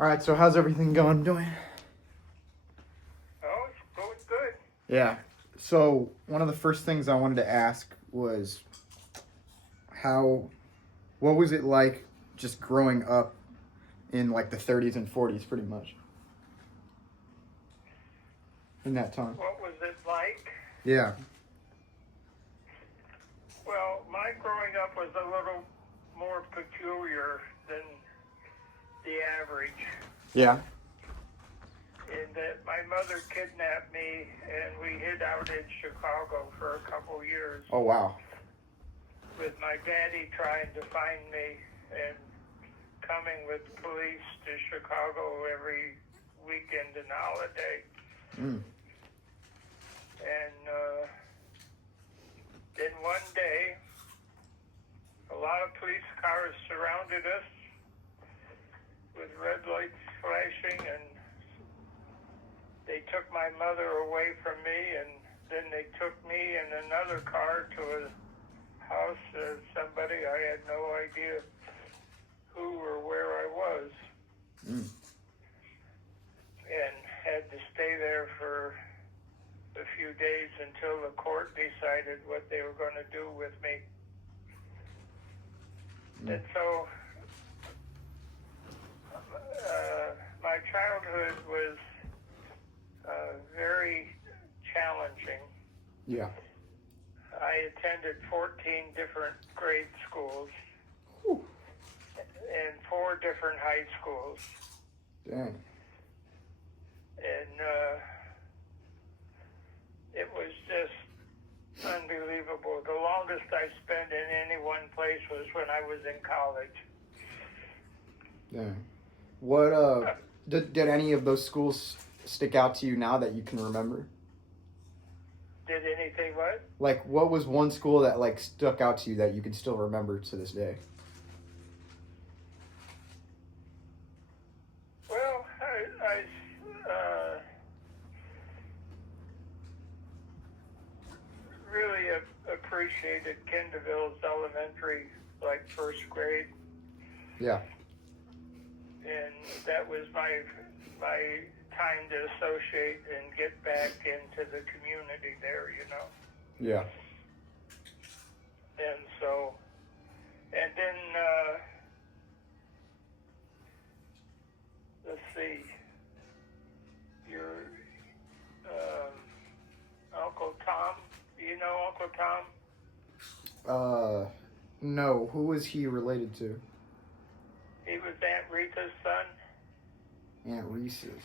All right, so how's everything going, Duane? Oh, it's going good. Yeah. So one of the first things I wanted to ask was how, what was it like just growing up in like the 30s and 40s, pretty much, in that time? What was it like? Yeah. Well, my growing up was a little more peculiar than the average Yeah. in that my mother kidnapped me and we hid out in Chicago for a couple years Oh wow. with my daddy trying to find me and coming with police to Chicago every weekend and holiday. Mm. And then one day, a lot of police cars surrounded us with red lights flashing, and they took my mother away from me, and then they took me in another car to a house of somebody. I had no idea who or where I was, and had to stay there for a few days until the court decided what they were going to do with me. And so my childhood was very challenging. Yeah. I attended 14 different grade schools Whew. and 4 different high schools. Dang. And it was just unbelievable. The longest I spent in any one place was when I was in college. Dang. What did any of those schools stick out to you now that you can remember? Did anything what? Like, what was one school that like stuck out to you that you can still remember to this day? Well, I really appreciated Kendallville's elementary, like first grade, Yeah. and that was my time to associate and get back into the community there, you know. Yeah. And so, and then let's see, your Uncle Tom. Do you know Uncle Tom? No. Who was he related to? He was Aunt Rita's son. Aunt Reese's.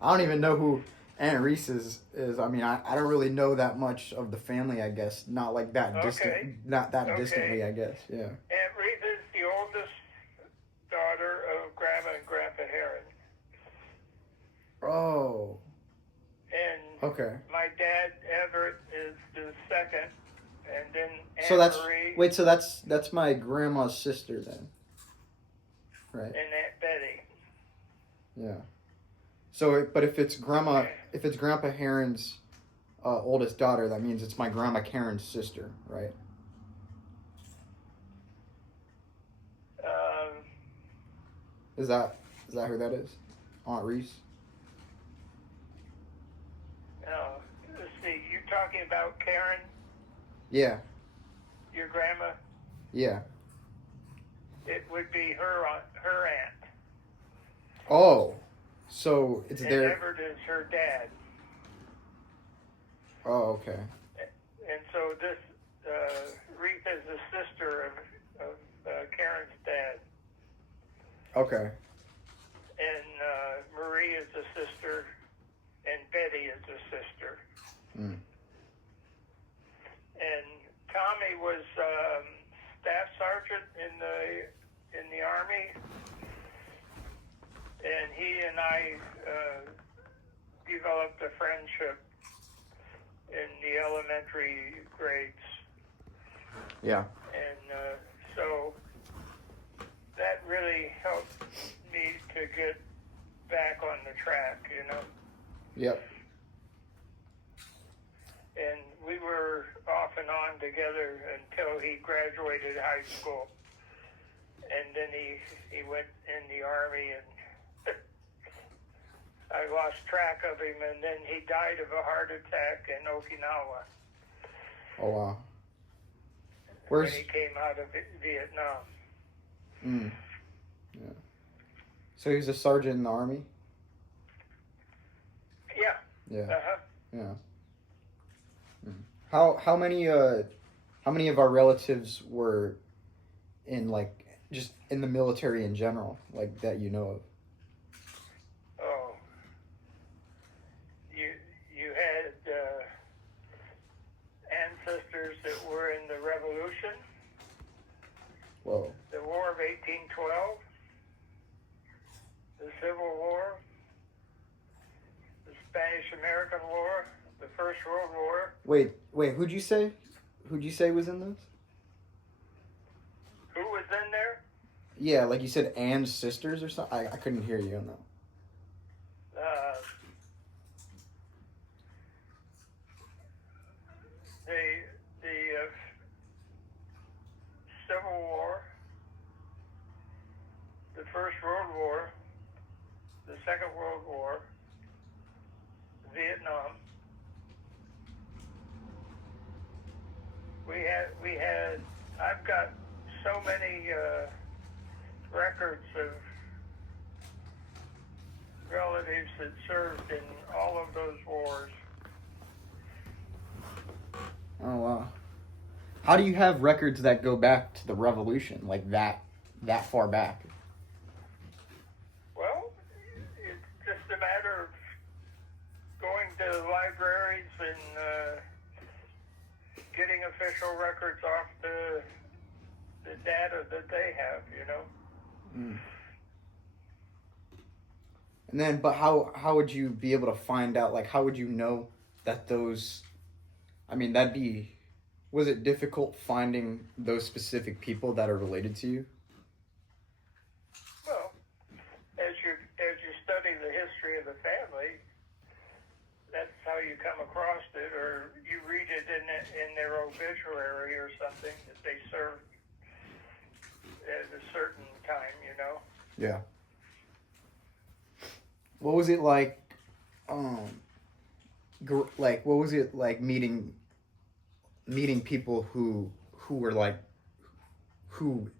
I don't even know who Aunt Reese's is. I mean, I don't really know that much of the family, I guess. Not like that distant. Not that distantly, I guess. Yeah. Aunt Rita's the oldest daughter of Grandma and Grandpa Heron. Oh. And Okay. my dad, Everett, is the second. And then Aunt So that's Marie wait. So that's my grandma's sister then, right? and Aunt Betty. Yeah. So, but if it's Grandpa Heron's oldest daughter, that means it's my Grandma Karen's sister, right? Is that who that is? Aunt Reese? No, let's see. You're talking about Karen, Yeah. your grandma? Yeah. It would be her aunt. Oh. So it's And their. Everett is her dad. Oh, okay. And so this Reese is the sister of Karen's dad. Okay. And Marie is the sister, and Betty is the sister. Mm. And Tommy was staff sergeant in the Army, and he and I developed a friendship in the elementary grades. Yeah. And so that really helped me to get back on the track, you know. Yep. And we were off and on together until he graduated high school. And then he went in the Army and I lost track of him, and then he died of a heart attack in Okinawa. Oh wow. When he came out of Vietnam. Mm. Yeah. So he was a sergeant in the army? Yeah. Yeah. Uh-huh. Yeah. Mm. How many of our relatives were in like just in the military in general, like that you know of? Oh. You had ancestors that were in the Revolution. Whoa. The War of 1812. The Civil War. The Spanish-American War. The First World War. Wait, who'd you say was in this? Who was in there? Yeah, like you said, Anne's sisters or something. I couldn't hear you on that. The Civil War, the First World War, the Second World War, Vietnam. We had. I've got so many records of relatives that served in all of those wars. Oh wow. How do you have records that go back to the Revolution, like that far back? Well, it's just a matter of going to libraries and getting official records off the data that they have, you know. Mm. And then, but how would you be able to find out? Like, how would you know that those? I mean, was it difficult finding those specific people that are related to you? Well, as you study the history of the family, that's how you come across it, or you read it in their obituary or something that they served at a certain time, you know. Yeah. What was it like? What was it like meeting people who were like who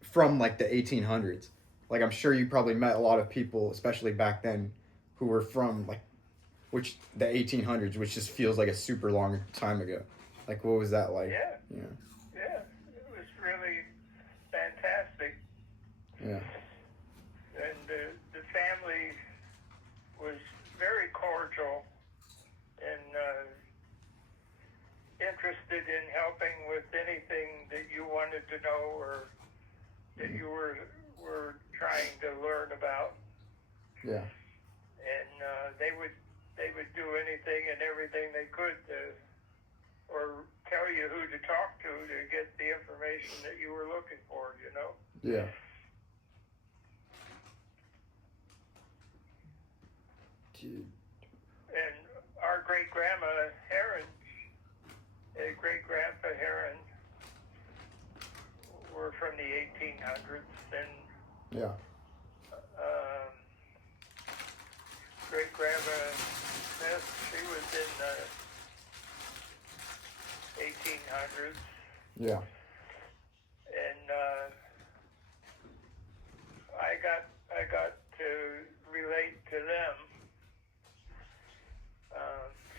from like the 1800s? Like I'm sure you probably met a lot of people, especially back then, who were from like the 1800s, which just feels like a super long time ago. Like what was that like? Yeah. Yeah. Yeah. It was really fantastic. Yeah. And the family was very cordial and interested in helping with anything that you wanted to know or that you were trying to learn about. Yeah. And they would do anything and everything they could to, or tell you who to talk to get the information that you were looking for, you know? Yeah. Dude. And our great-grandma Heron, great-grandpa Heron, were from the 1800s, and Yeah. Great-grandma Smith, she was in the 1800s. Yeah. And I got to relate to them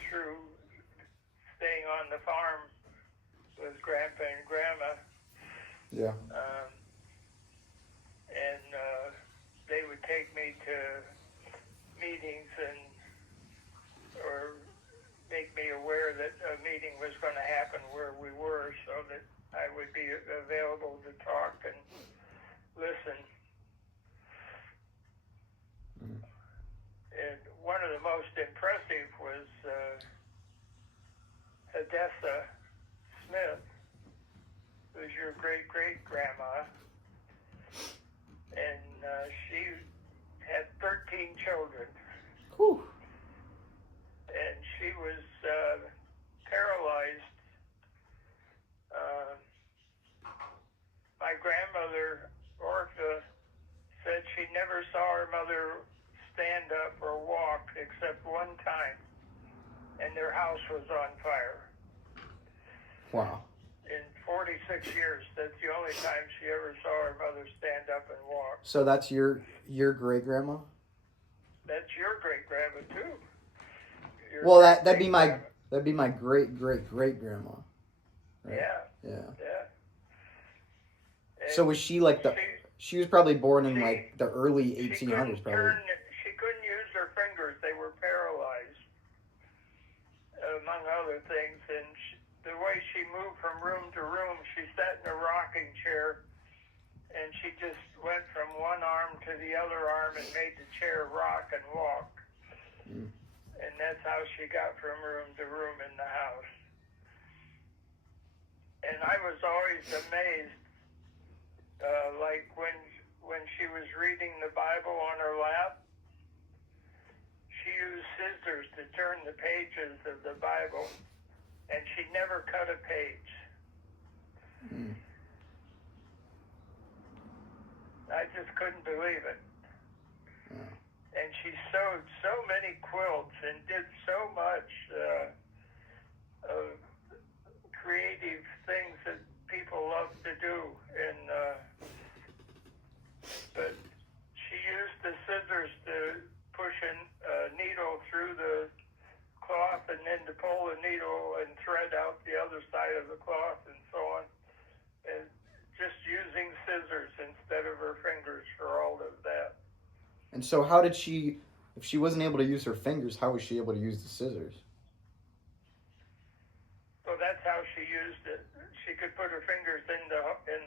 through staying on the farm with Grandpa and Grandma. Yeah. And they would take me to meetings or make me aware that a meeting was going to happen where we were, so that I would be available to talk and listen. Mm. And one of the most impressive was Odessa Smith, who's your great-great-grandma, and she had 13 children. Whew. And she was paralyzed. My grandmother, Orpha, said she never saw her mother stand up or walk except one time, and their house was on fire. Wow. In 46 years, that's the only time she ever saw her mother stand up and walk. So that's your great grandma? That's your great grandma too. Well, that'd be my great grandma. Right? Yeah. And so was she like she was probably born in like the early 1800s, probably. She couldn't use her fingers; they were paralyzed, among other things. And the way she moved from room to room, she sat in a rocking chair, and she just went from one arm to the other arm and made the chair rock and walk. Mm. And that's how she got from room to room in the house. And I was always amazed, like when she was reading the Bible on her lap, she used scissors to turn the pages of the Bible, and she never cut a page. Mm. I just couldn't believe it. Yeah. And she sewed so many quilts and did so much of creative things that people love to do. And but she used the scissors to push a needle through the cloth and then to pull the needle and thread out the other side of the cloth and so on. And just using scissors instead of her fingers for all of that. And so how did she, if she wasn't able to use her fingers, how was she able to use the scissors? So that's how she used it. She could put her fingers in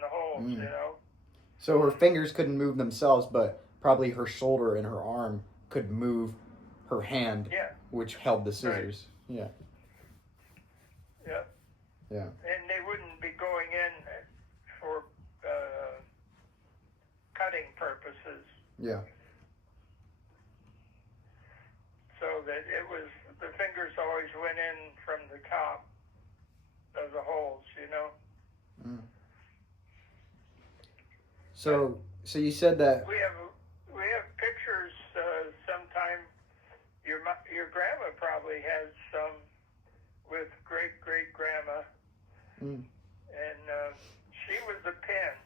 the holes, you know. So her fingers couldn't move themselves, but probably her shoulder and her arm could move her hand, which held the scissors. Right. Yeah. Yeah. Yeah. And they wouldn't be going in for cutting purposes. Yeah. So that it was, the fingers always went in from the top of the holes, you know. Mm. So you said that we have pictures. Sometime your grandma probably has some with great grandma, and she was a Penn.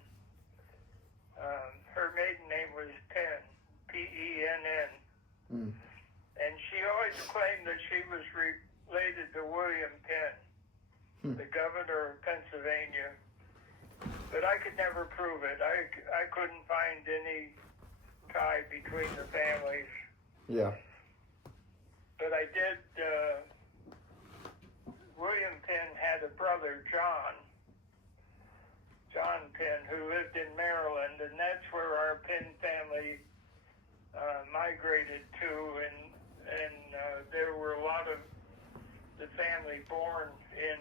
Her maiden name was Penn, Penn, and she always claimed that she was related to William Penn, the governor of Pennsylvania. But I could never prove it. I couldn't find any tie between the families. Yeah. But I did. William Penn had a brother, John Penn, who lived in Maryland, and that's where our Penn family migrated to. And there were a lot of the family born in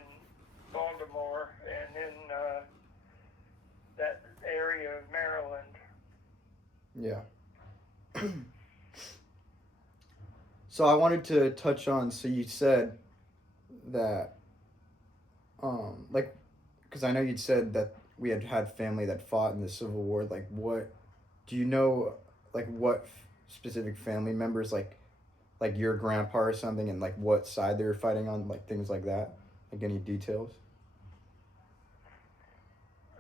Baltimore and in that area of Maryland. Yeah. So I wanted to touch on, so you said that, like, because I know you'd said that we had family that fought in the Civil War. Like, what, do you know, like, what specific family members, like your grandpa or something, and, like, what side they were fighting on, like, things like that? Like, any details?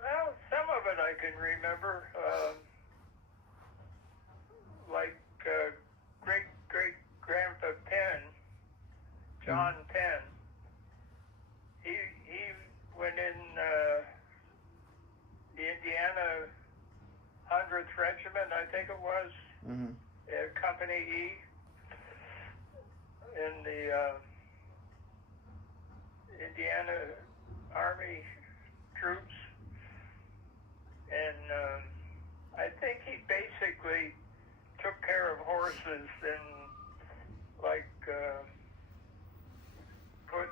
Well, some of it I can remember. Like great-great-grandpa Penn, John Penn, he went in the Indiana 100th Regiment, I think it was, Company E, in the Indiana Army troops. And I think he basically took care of horses and like put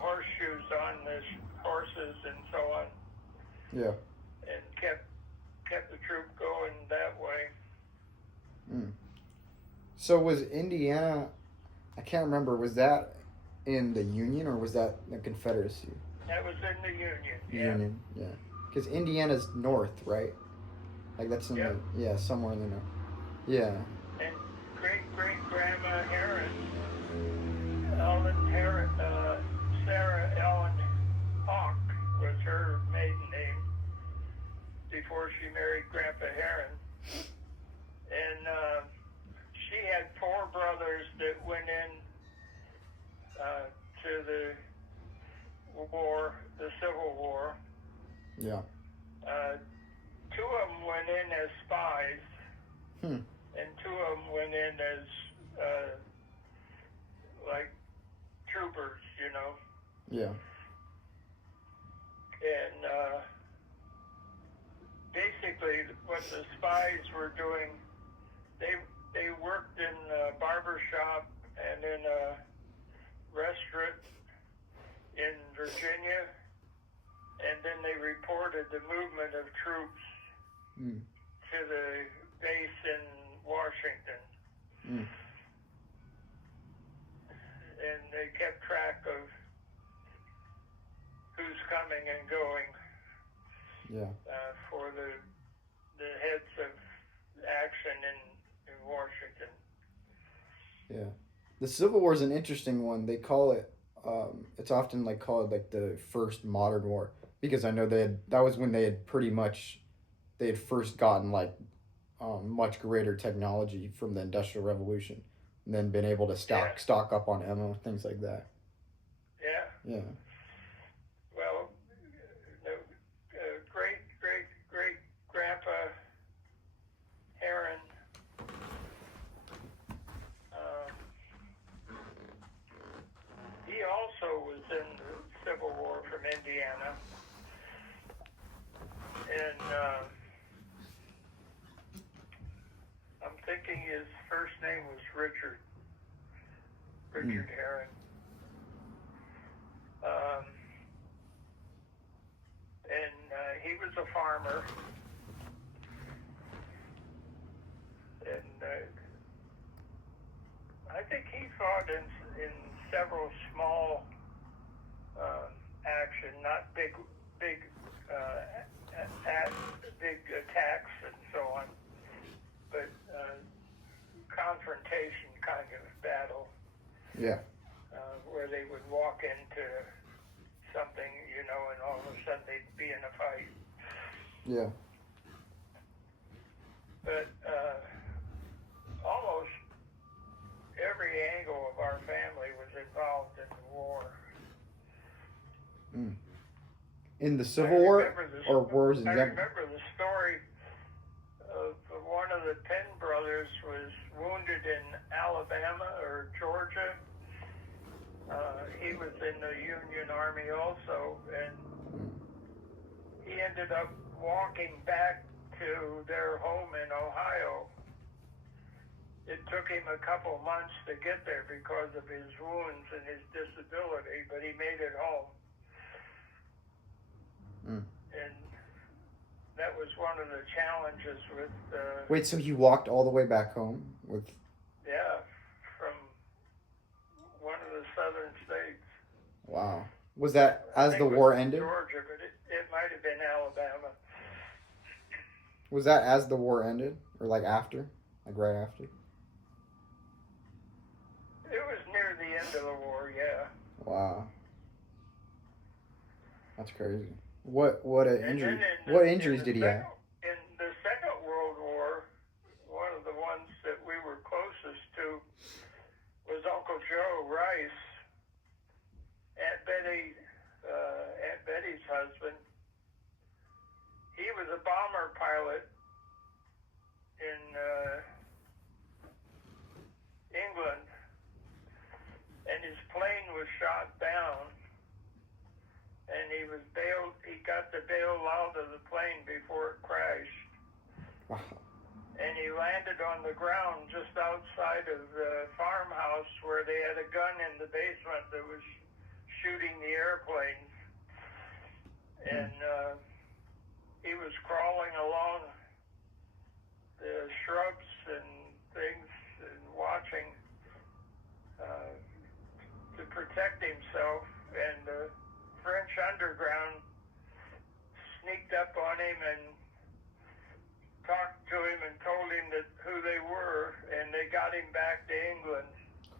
horseshoes on the horses and so on. Yeah. And kept the troop going that way. So was Indiana, I can't remember, was that in the Union or was that the Confederacy? That was in the Union. Union, yeah. Because Indiana's north, right? Like that's in Yep. somewhere in the north. Yeah. And great-great-grandma Heron, Ellen Heron, Sarah Ellen Hawk was her maiden name before she married Grandpa Heron. And she had four brothers that went in to the war, the Civil War. Yeah. Two of them went in as spies, and two of them went in as like troopers, you know. Yeah. And basically, what the spies were doing, they worked in a barber shop and in a restaurant in Virginia, and then they reported the movement of troops to the base in Washington. And they kept track of who's coming and going. Yeah. For the heads of action in Washington. Yeah. The Civil War is an interesting one. They call it. It's often like called like the first modern war because I know that was when they had first gotten like much greater technology from the Industrial Revolution, and then been able to stock up on ammo, things like that. Yeah. Yeah. Well, great-great-great-grandpa Heron. He also was in the Civil War from Indiana, and I'm thinking his first name was Richard Heron. And he was a farmer, and I think he fought in several small action, not big attacks and so on, but confrontation kind of battle. Yeah. Where they would walk into something, you know, and all of a sudden they'd be in a fight. Yeah. But almost every angle of our family was involved in the war. In the Civil War or wars in general? I remember the story of one of the Penn brothers was wounded in Alabama or Georgia. He was in the Union Army also, and he ended up walking back to their home in Ohio. It took him a couple months to get there because of his wounds and his disability, but he made it home. And that was one of the challenges with... Wait, so he walked all the way back home with... Yeah, from one of the southern states. Wow. Was that as the war ended? Georgia, but it might have been Alabama. Was that as the war ended? Or like after? Like right after? It was near the end of the war, yeah. Wow. That's crazy. What injuries did he have? In the Second World War, one of the ones that we were closest to was Uncle Joe Rice, Aunt Betty's husband. He was a bomber pilot in England, and his plane was shot down. And he got the bail out of the plane before it crashed. Wow. And he landed on the ground just outside of the farmhouse where they had a gun in the basement that was shooting the airplanes. And he was crawling along the shrubs and things and watching to protect himself. And French underground sneaked up on him and talked to him and told him that who they were, and they got him back to England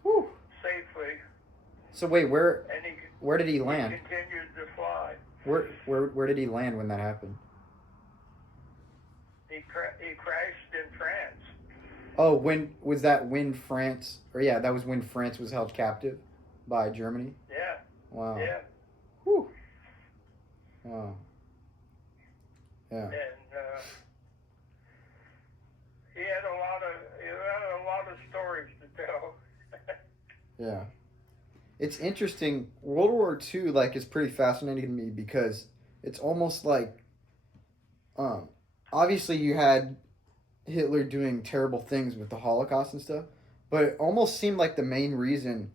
Whew. safely. So wait, where And did he land? He continued to fly. Where did he land when that happened? He crashed in France. Oh, when was that? When France? Or yeah, that was when France was held captive by Germany. Yeah. Wow. Yeah. Whew. Wow. Yeah. And he had a lot of stories to tell. Yeah. It's interesting. World War II is pretty fascinating to me because it's almost like obviously you had Hitler doing terrible things with the Holocaust and stuff, but it almost seemed like the main reason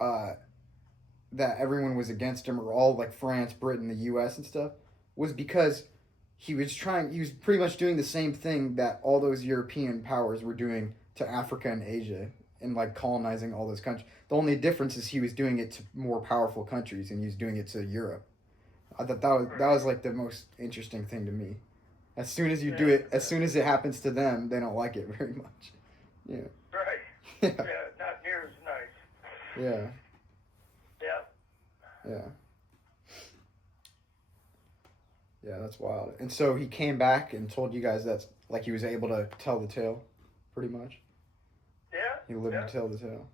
that everyone was against him, or all France, Britain, the US and stuff, was because he was pretty much doing the same thing that all those European powers were doing to Africa and Asia, and colonizing all those countries. The only difference is he was doing it to more powerful countries, and he was doing it to Europe. I thought that was the most interesting thing to me. As soon as you do it, as soon as it happens to them, they don't like it very much. Yeah. Right. Yeah. Yeah, not near as nice. Yeah. Yeah. Yeah. Yeah, that's wild. And so he came back and told you guys that's he was able to tell the tale, pretty much. Yeah. He lived to tell the tale.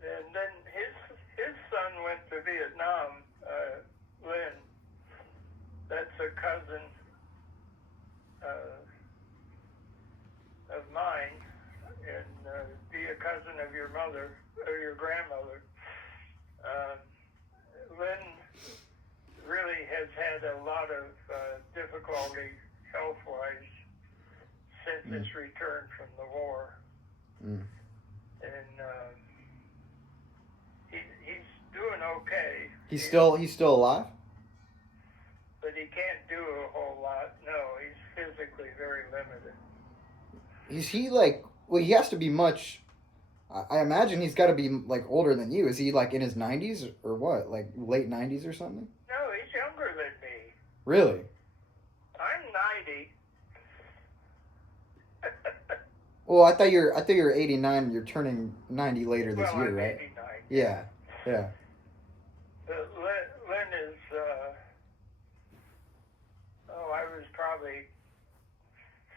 And then his son went to Vietnam. Lynn. That's a cousin of mine, and be a cousin of your mother or your grandmother. Lynn really has had a lot of difficulty health-wise since its return from the war. Mm. And he's doing okay. He's still alive? But he can't do a whole lot. No, he's physically very limited. Is he well, he has to be much, I imagine he's got to be older than you. Is he in his 90s or what? Late 90s or something? No, he's younger than me. Really? I'm 90. Well, I thought you're 89 and you're turning 90 later this year, I'm right? 89. Yeah. Yeah. Lynn is, I was probably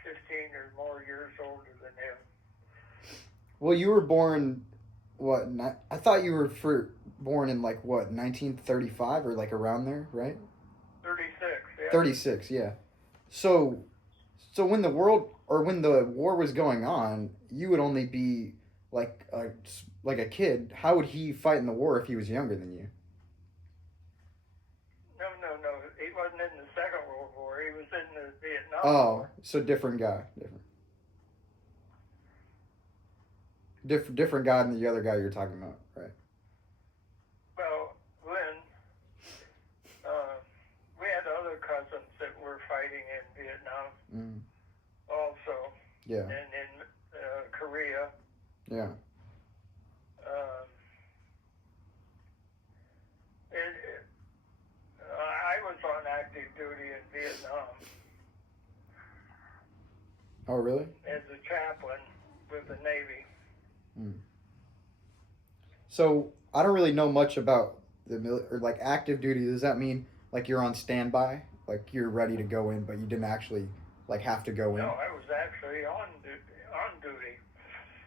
15 or more years older than him. Well, you were born, what? I thought you were born in 1935 or around there, right? 36. Yeah. 36, yeah. So when the war was going on, you would only be a kid. How would he fight in the war if he was younger than you? No. He wasn't in the Second World War. He was in the Vietnam War. Oh, so different guy. Different guy than the other guy you're talking about, right? Well, Lynn, we had other cousins that were fighting in Vietnam also. Yeah. And in Korea. Yeah. I was on active duty in Vietnam. Oh, really? As a chaplain with the Navy. So I don't really know much about the active duty. Does that mean you're on standby, you're ready to go in, but you didn't actually have to go in? No, I was actually on duty.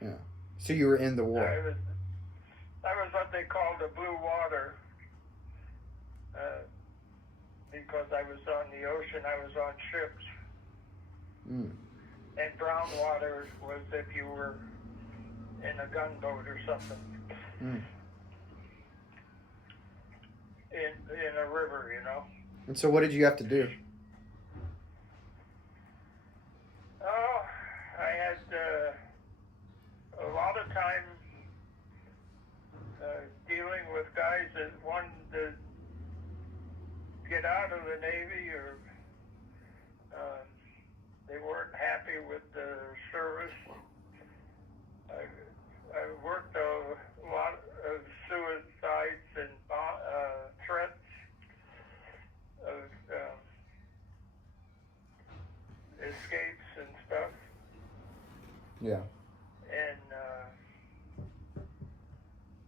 Yeah. So you were in the war. I was what they called the blue water, because I was on the ocean. I was on ships. And brown water was if you were in a gunboat or something. In a river, And so what did you have to do? Oh, I had a lot of time dealing with guys that wanted to get out of the Navy, or they weren't happy with the service. I worked a lot of suicides and threats of escapes. Yeah. And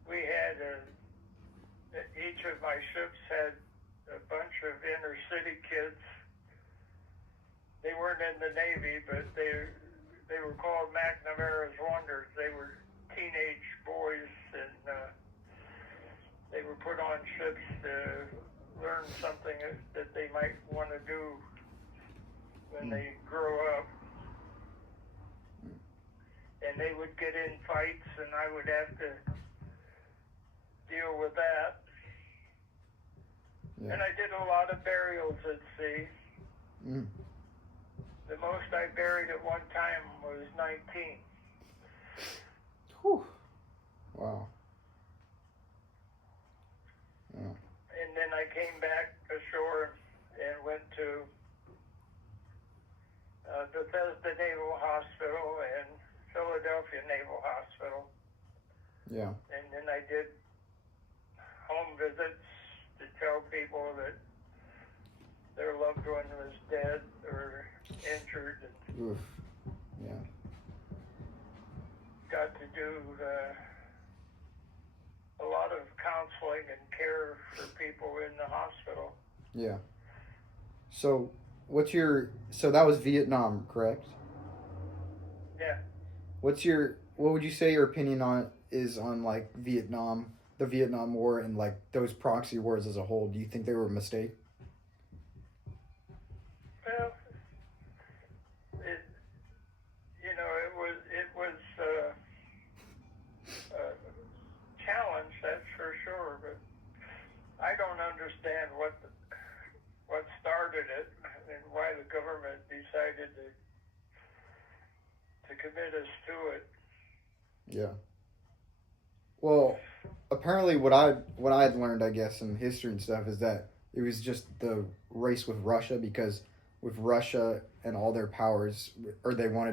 we had each of my ships had a bunch of inner city kids. They weren't in the Navy, but they were called McNamara's Wonders. They were teenage boys, and they were put on ships to learn something that they might want to do when they grow up. And they would get in fights, and I would have to deal with that. Yeah. And I did a lot of burials at sea. The most I buried at one time was 19. Whew. Wow. Yeah. And then I came back ashore and went to Bethesda Naval Hospital and Philadelphia Naval Hospital. Yeah. And then I did home visits to tell people that their loved one was dead or injured. And Oof. Yeah. got to do a lot of counseling and care for people in the hospital. Yeah. So so that was Vietnam, correct? Yeah. What would you say your opinion on like Vietnam, the Vietnam War, and like those proxy wars as a whole? Do you think they were a mistake? Well, it was a challenge, that's for sure. But I don't understand what started it and why the government decided to commit us to it. Yeah. Well, apparently what I'd learned, I guess, in history and stuff is that it was just the race with Russia, because with Russia and all their powers, or they were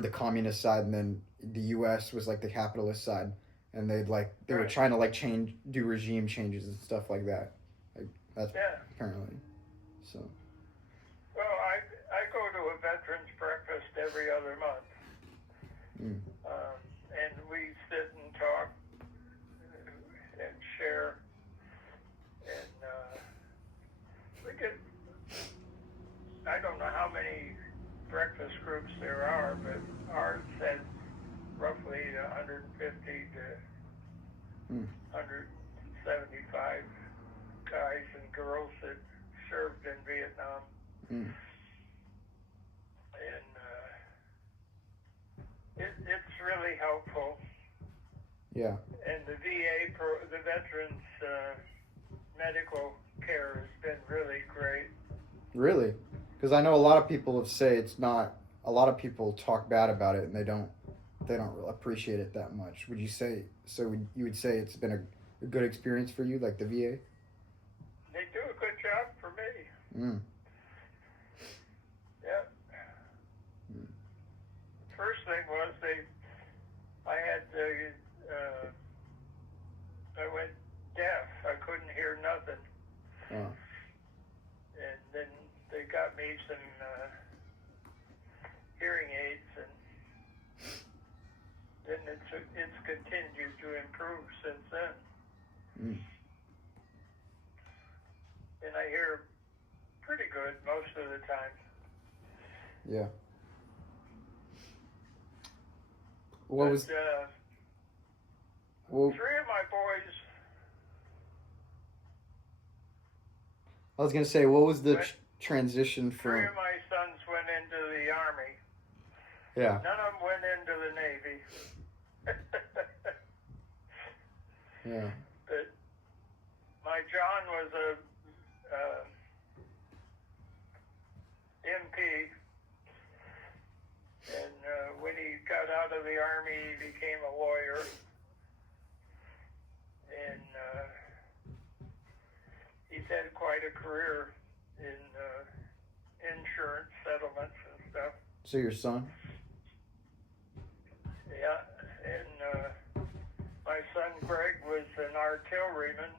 the communist side, and then the U.S. was like the capitalist side, and they were trying to like do regime changes and stuff like that. Like that's apparently. So. Well, I go to a veterans breakfast every other month, and we sit and talk and share, and we get, I don't know how many breakfast groups there are, but ours has roughly 150 to 175 guys and girls that served in Vietnam. And it's really helpful. Yeah. And the the veterans medical care has been really great. Really? Because I know a lot of people say it's not. A lot of people talk bad about it, and they don't really appreciate it that much. Would you say so? You would say it's been a good experience for you, like the VA? They do a good job for me. Yeah. First thing was I went deaf. I couldn't hear nothing. And then they got me some hearing aids, and then it's continued to improve since then. And I hear pretty good most of the time. Yeah. Three of my boys. I was gonna say, what was the transition from? Three of my sons went into the Army. Yeah. None of them went into the Navy. Yeah. But my John was a MP, and when he got out of the Army, he became a lawyer, and he's had quite a career in insurance settlements and stuff. So your son? Yeah, and my son Greg was an artilleryman,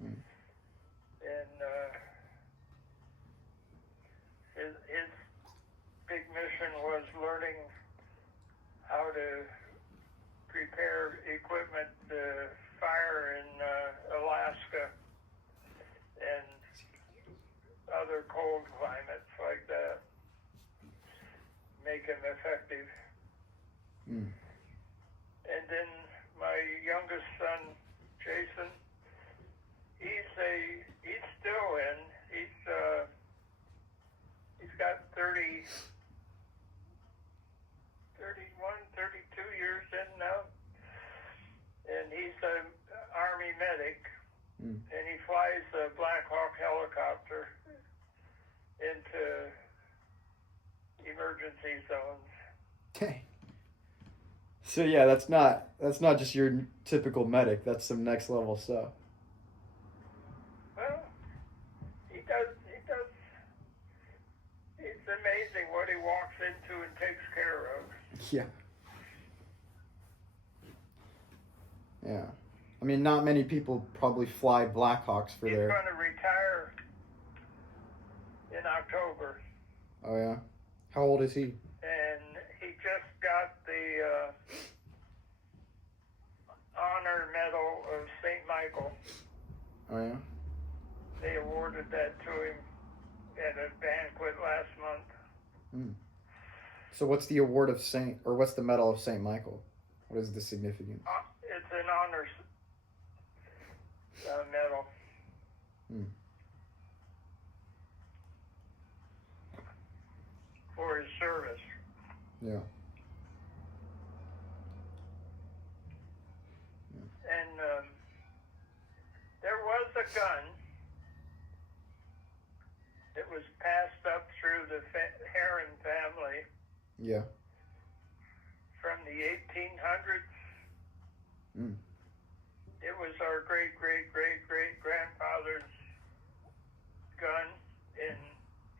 and his big mission was learning Mm. And then my youngest son, Jason, he's still in. He's got 30, 31, 32 years in now, and he's an Army medic, and he flies a Black Hawk helicopter into emergency zones. Okay. So yeah, that's not just your typical medic. That's some next level stuff. Well, he does. It's amazing what he walks into and takes care of. Yeah. Yeah. I mean, not many people probably fly Blackhawks for He's their... going to retire in October. Oh, yeah? How old is he? And he just got the Honor Medal of St. Michael. Oh, yeah? They awarded that to him at a banquet last month. Hmm. So what's the award of Saint, or what's the Medal of St. Michael? What is the significance? It's an honors medal. Hmm. For his service. Yeah. And there was a gun that was passed up through the Heron family. Yeah. From the 1800s. Mm. It was our great-great-great-great-grandfather's gun in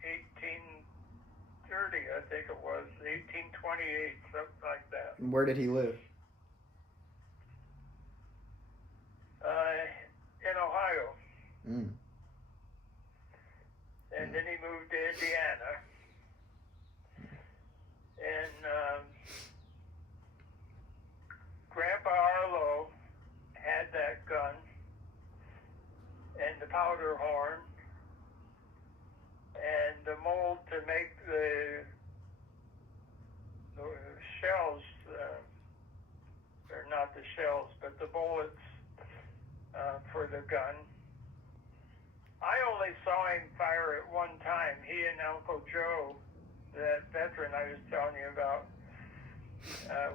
1830, I think it was, 1828, something like that. And where did he live? In Ohio. Mm. And then he moved to Indiana. And Grandpa Arlo had that gun and the powder horn and the mold to make the shells, or not the shells, but the bullets for the gun. I only saw him fire at one time. He and Uncle Joe, that veteran I was telling you about,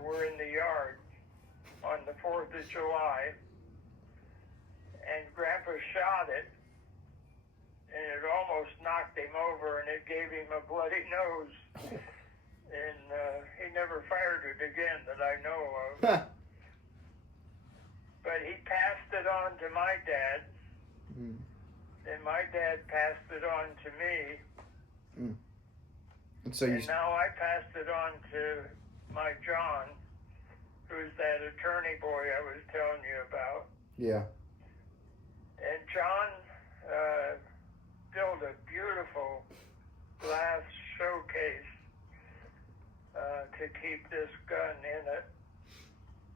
were in the yard on the 4th of July, and Grandpa shot it, and it almost knocked him over, and it gave him a bloody nose, and he never fired it again that I know of. But he passed it on to my dad, and my dad passed it on to me, and now I passed it on to my John, who's that attorney boy I was telling you about. Yeah. And John built a beautiful glass showcase to keep this gun in it,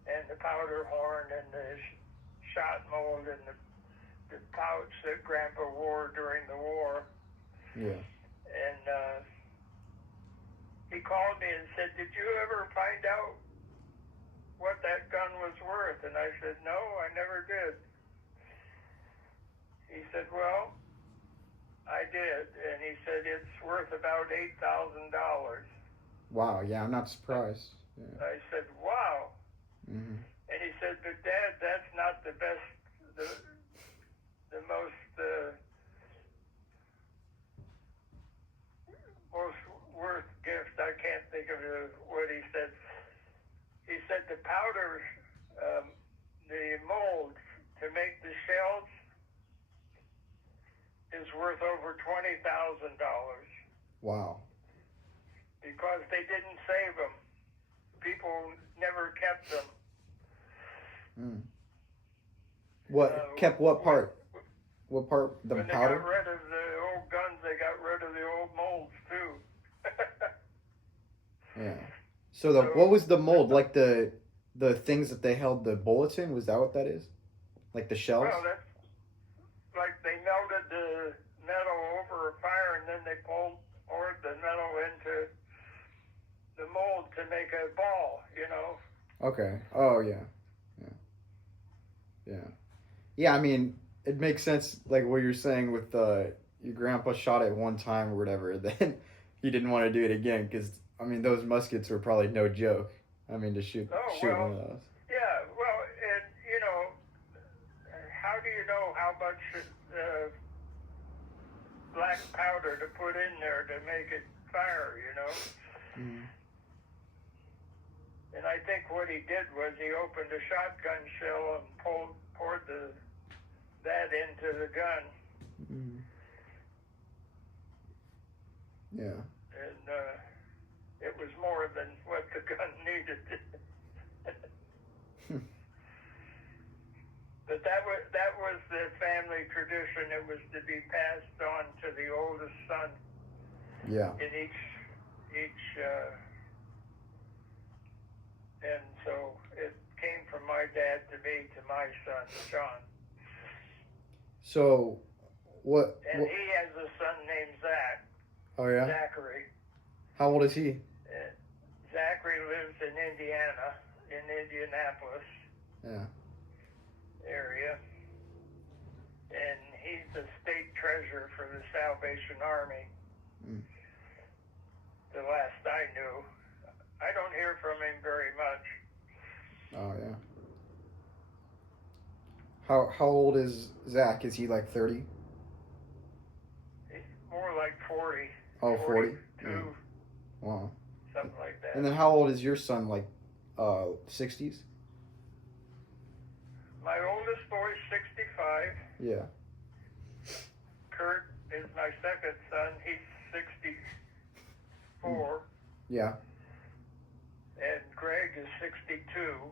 and the powder horn and the shot mold and the pouch that Grandpa wore during the war. Yeah. And he called me and said, "Did you ever find out what that gun was worth?" And I said, "No, I never did." He said, "Well, I did." And he said, "It's worth about $8,000. Wow, yeah, I'm not surprised. Yeah. I said, "Wow." Mm-hmm. And he said, "But Dad, that's not the best, the most worth gift." I can't think of what he said. He said the powder, the mold to make the shells is worth over $20,000. Wow. Because they didn't save them. People never kept them. Mm. What kept what part? What part? The when powder? They got rid of the old guns, they got rid of the old molds too. Yeah. So what was the mold? Like the things that they held the bullets in? Was that what that is? Like the shells? Well, that's like they melted the metal over a fire, and then they poured the metal into the mold to make a ball, you know. Okay. Oh yeah. Yeah. Yeah. I mean, it makes sense, like what you're saying with your grandpa shot it one time or whatever. Then he didn't want to do it again because I mean those muskets were probably no joke. I mean to shoot Oh shoot one well, of those. yeah. Well, and you know, how do you know how much black powder to put in there to make it fire? You know. Mm. And I think what he did was he opened a shotgun shell and poured that into the gun. Mm. Yeah. And it was more than what the gun needed. But that was the family tradition. It was to be passed on to the oldest son. Yeah. In each and so it came from my dad to me to my son John. So, what? And he has a son named Zach. Oh yeah. Zachary. How old is he? Zachary lives in Indiana, in Indianapolis. Yeah. Area. And he's the state treasurer for the Salvation Army. Mm. The last I knew. I don't hear from him very much. Oh yeah. How old is Zach? Is he like 30? He's more like 40. Oh, 40? 42. Yeah. Wow. Something like that. And then how old is your son? Like 60s? My oldest boy's 65. Yeah. Kurt is my second son. He's 64. Yeah. And Greg is 62.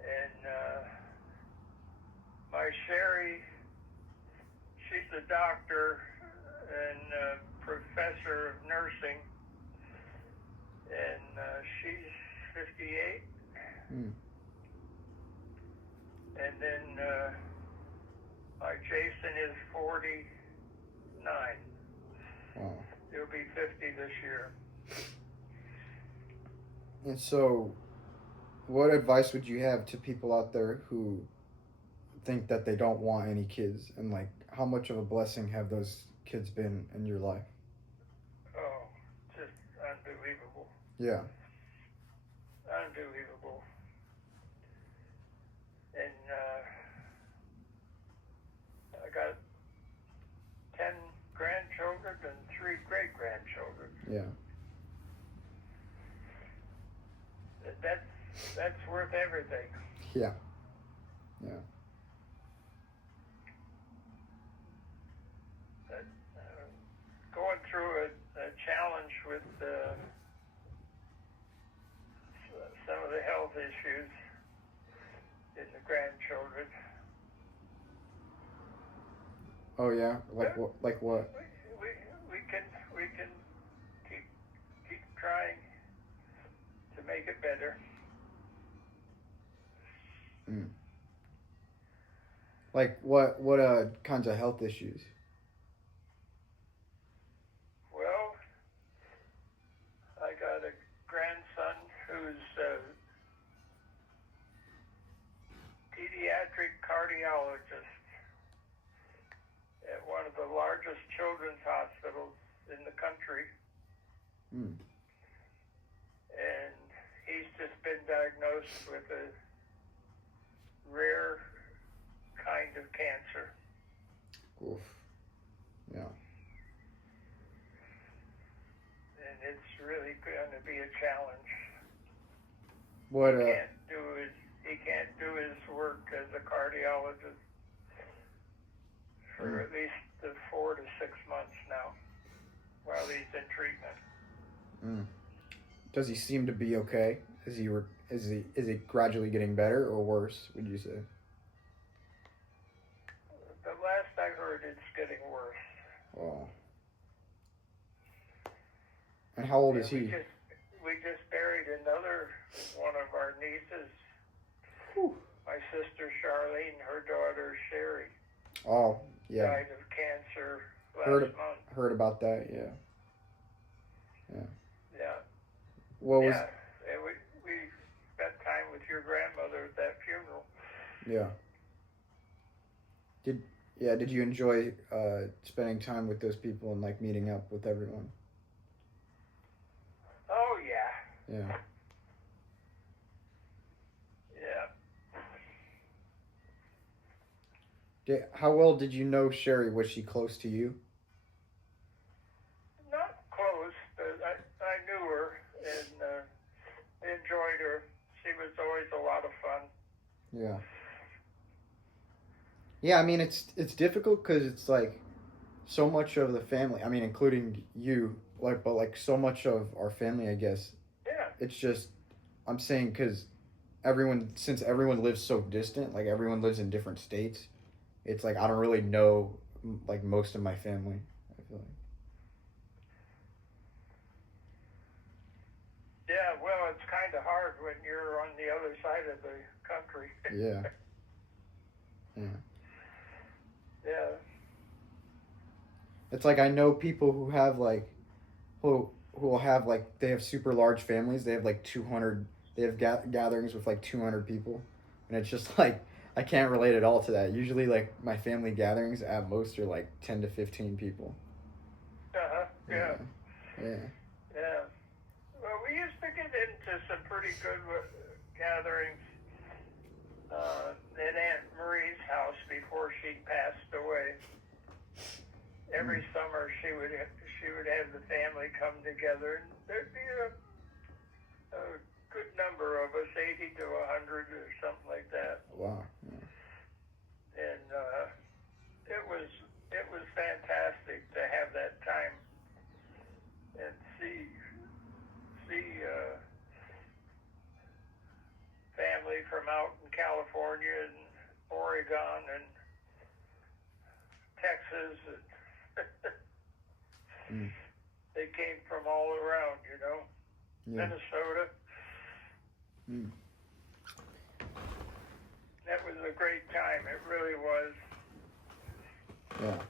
And my Sherry, she's a doctor and professor of nursing. And she's 58. Mm. And then my Jason is 49. Wow. He'll be 50 this year. And so, what advice would you have to people out there who think that they don't want any kids? And like, how much of a blessing have those kids been in your life? Oh, just unbelievable. Yeah. Unbelievable. And I got 10 grandchildren and 3 great-grandchildren. Yeah. That's worth everything. Yeah. Yeah. Going through a challenge with some of the health issues in the grandchildren. Oh yeah. Like what? Like what? We can keep trying to make it better. Mm. Like what kinds of health issues? Well, I got a grandson who's a pediatric cardiologist at one of the largest children's hospitals in the country. Mm. And he's just been diagnosed with a rare kind of cancer. Oof. Yeah. And it's really going to be a challenge. What? He can't do his work as a cardiologist for at least 4 to 6 months now, while he's in treatment. Mm. Does he seem to be okay? Is he gradually getting better or worse? Would you say? The last I heard, it's getting worse. Oh. And how old is he? We just buried another one of our nieces. Whew. My sister Charlene, her daughter Sherry. Oh, yeah. Died of cancer last month. Heard about that, yeah. Yeah. Yeah. What was? Yeah. And we spent time with your grandmother at that funeral. Yeah. Did you enjoy spending time with those people and like meeting up with everyone? Oh yeah. Yeah. Yeah. How well did you know Sherry? Was she close to you? Not close, but I knew her and enjoyed her. She was always a lot of fun. Yeah. Yeah, I mean it's difficult because it's like so much of the family. I mean, including you, like, but like so much of our family, I guess. Yeah. It's just I'm saying because since everyone lives so distant, like everyone lives in different states. It's like I don't really know like most of my family. I feel like. Yeah, well, it's kind of hard when you're on the other side of the country. Yeah. Yeah. Yeah. It's like I know people who have like who will have like they have super large families. They have like 200. They have gatherings with like 200 people, and it's just like I can't relate at all to that. Usually, like my family gatherings at most are like 10 to 15 people. Uh-huh. Yeah. Yeah. Yeah. Well, we used to get into some pretty good gatherings at Aunt Marie's house before she passed away. Every summer she would have the family come together, and there'd be a good number of us, 80 to 100 or something like that. Wow. Yeah. And it was fantastic to have that time and see family from out in California and Oregon and Texas. And they came from all around, Yeah. Minnesota. That was a great time. It really was. Yeah.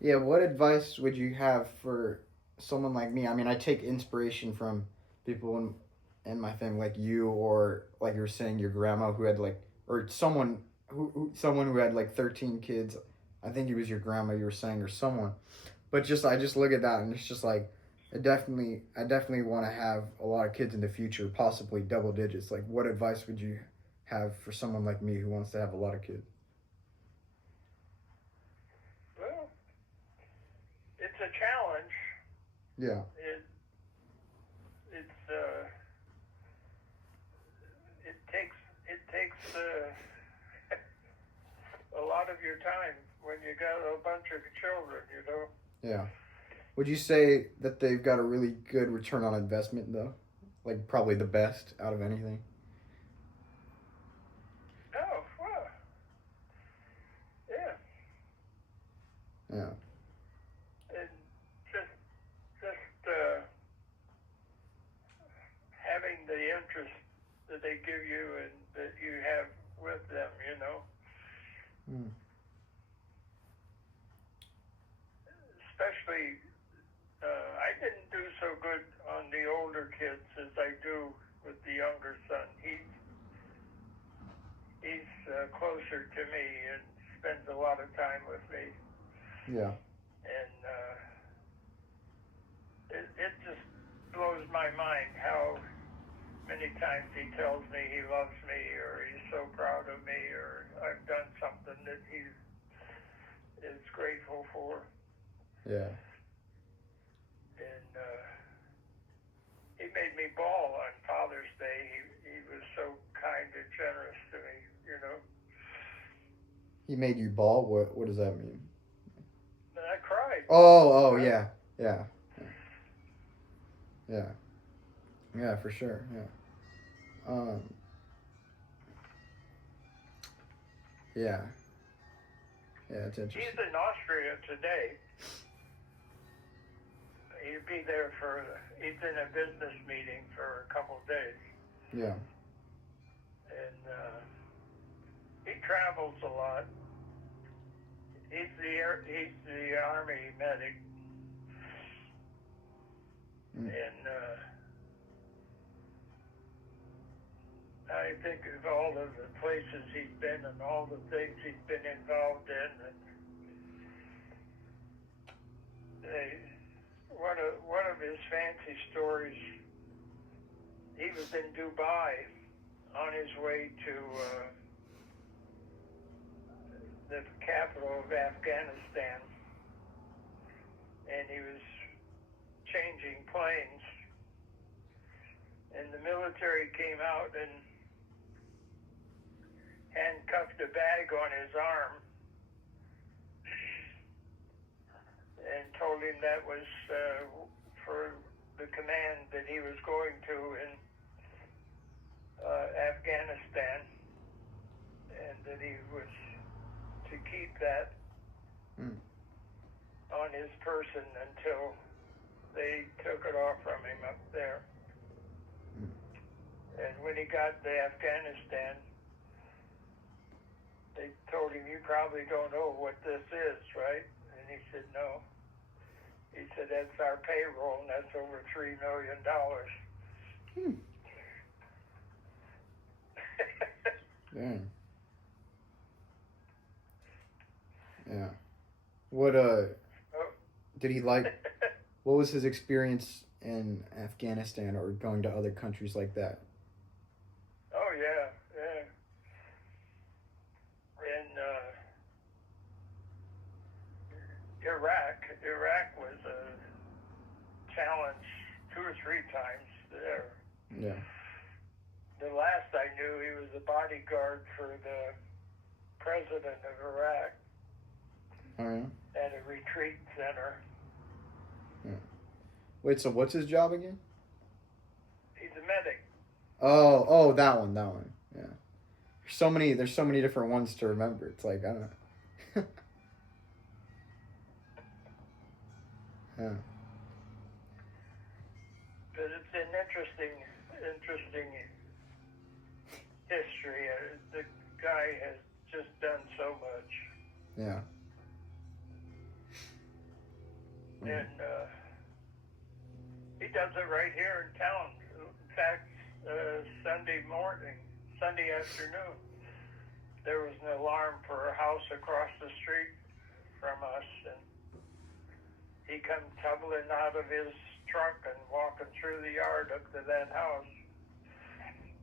Yeah, what advice would you have for someone like me? I mean, I take inspiration from people in my family, like you, or like you were saying, your grandma who had like, or someone who had like 13 kids. I think it was your grandma you were saying, or someone. But I just look at that and it's just like, I definitely want to have a lot of kids in the future, possibly double digits. Like, what advice would you have for someone like me who wants to have a lot of kids? Well, it's a challenge. Yeah. It takes a lot of your time when you got a bunch of children, Yeah. Would you say that they've got a really good return on investment though? Like probably the best out of anything? Oh, well, yeah. Yeah. And just having the interest that they give you and that you have with them, Especially, I didn't do so good on the older kids as I do with the younger son. He's closer to me and spends a lot of time with me. Yeah. And it just blows my mind how many times he tells me he loves me or he's so proud of me or I've done something that he is grateful for. Yeah. And he made me bawl on Father's Day. He was so kind and generous to me, He made you bawl? What does that mean? And I cried. Oh, yeah. Yeah. Yeah. Yeah, for sure. Yeah. Yeah. Yeah, it's interesting. He's in Austria today. He'd be there he's in a business meeting for a couple of days. Yeah. And he travels a lot. He's the Army medic. And I think of all of the places he's been and all the things he's been involved in. And one of his fancy stories, he was in Dubai on his way to the capital of Afghanistan, and he was changing planes, and the military came out and handcuffed a bag on his arm and told him that was for the command that he was going to in Afghanistan, and that he was to keep that on his person until they took it off from him up there. And when he got to Afghanistan, they told him, "You probably don't know what this is, right?" And he said, "No." He said, "That's our payroll, and that's over $3 million." Dang. Yeah. What did he like? What was his experience in Afghanistan or going to other countries like that? Oh yeah. In Iraq was a challenge 2 or 3 times there. Yeah. The last I knew, he was a bodyguard for the president of Iraq. Oh yeah. At a retreat center. Yeah. Wait, so what's his job again? He's a medic. Oh, that one. Yeah. There's so many different ones to remember. It's like, I don't know. Yeah. But it's an interesting history. The guy has just done so much. Yeah. And he does it right here in town. In fact, Sunday afternoon, there was an alarm for a house across the street from us, and he come tumbling out of his truck and walking through the yard up to that house.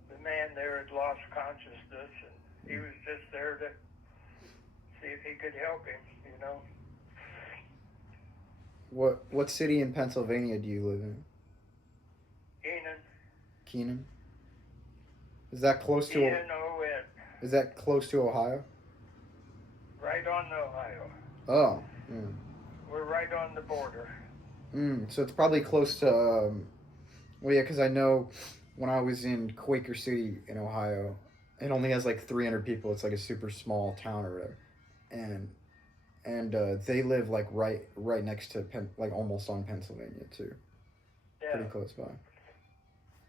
The man there had lost consciousness, and he was just there to see if he could help him, you know. What city in Pennsylvania do you live in? Keenan? Is that close to Keenan-O-N. Is that close to Ohio? Right on the Ohio. Oh. Yeah. We're right on the border. So it's probably close to well, yeah, because I know when I was in Quaker City in Ohio, it only has like 300 people. It's like a super small town or whatever. And they live like right next to like almost on Pennsylvania too. Yeah. Pretty close by.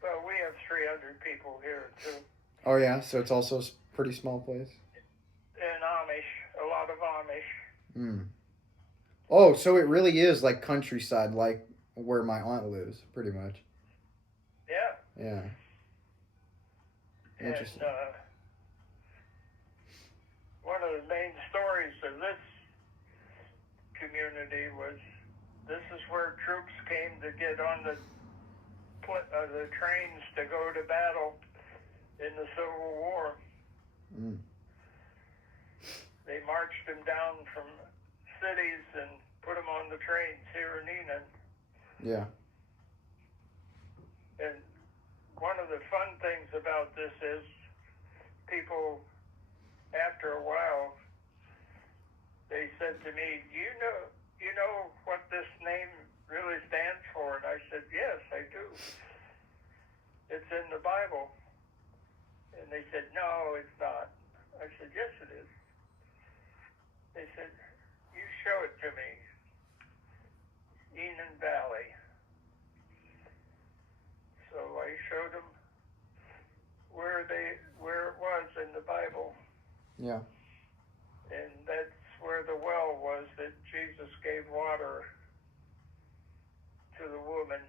Well, we have 300 people here too. Oh yeah, so it's also a pretty small place. And Amish, a lot of Amish. Oh, so it really is like countryside, like where my aunt lives, pretty much. Yeah. Yeah. Interesting. And one of the main stories of this community was this is where troops came to get on the trains to go to battle in the Civil War. They marched them down from cities and put them on the trains here in Enid. Yeah. And one of the fun things about this is people, after a while, they said to me, you know what this name really stands for? And I said, yes, I do. It's in the Bible. And they said, no, it's not. I said, yes, it is. They said, you show it to me. Enid Valley. So I showed them where it was in the Bible. Yeah. And that's where the well was that Jesus gave water to the woman.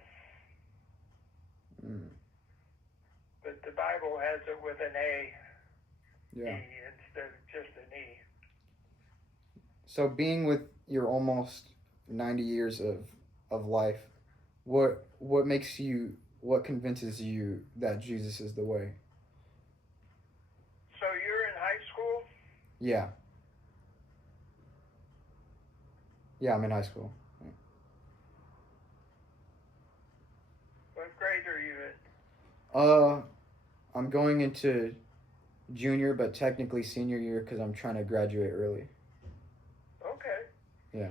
Bible has it with an A, Yeah. E, instead of just an E. So being with your almost 90 years of life, what makes you, what convinces you that Jesus is the way? So you're in high school? Yeah. Yeah, I'm in high school. What grade are you in? I'm going into junior, but technically senior year because I'm trying to graduate early. Okay. Yeah.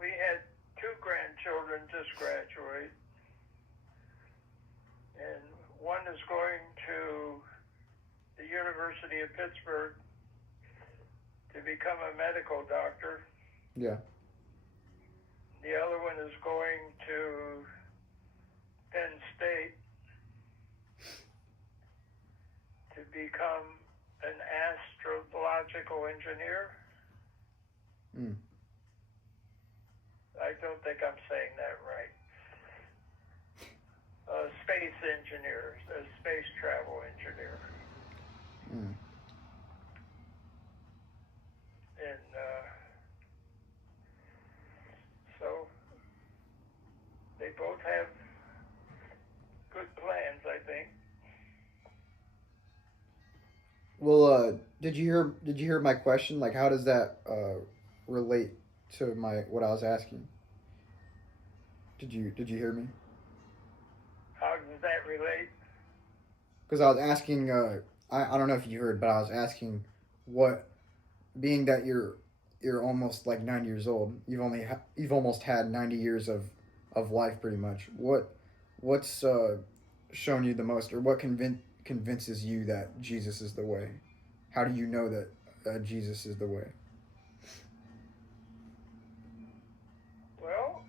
We had 2 grandchildren just graduate, and one is going to the University of Pittsburgh to become a medical doctor. Yeah. The other one is going to Penn State to become an astrological engineer. Mm. I don't think I'm saying that right. A space engineer, a space travel engineer. Mm. And so they both have good plans, I think. Well, did you hear my question? Like, how does that relate to what I was asking? Did you hear me? How does that relate? Because I was asking, I don't know if you heard, but I was asking, what, being that you're almost like 90 years old, you've almost had 90 years of life pretty much. What's shown you the most, or what convinces you that Jesus is the way? How do you know that Jesus is the way? Well,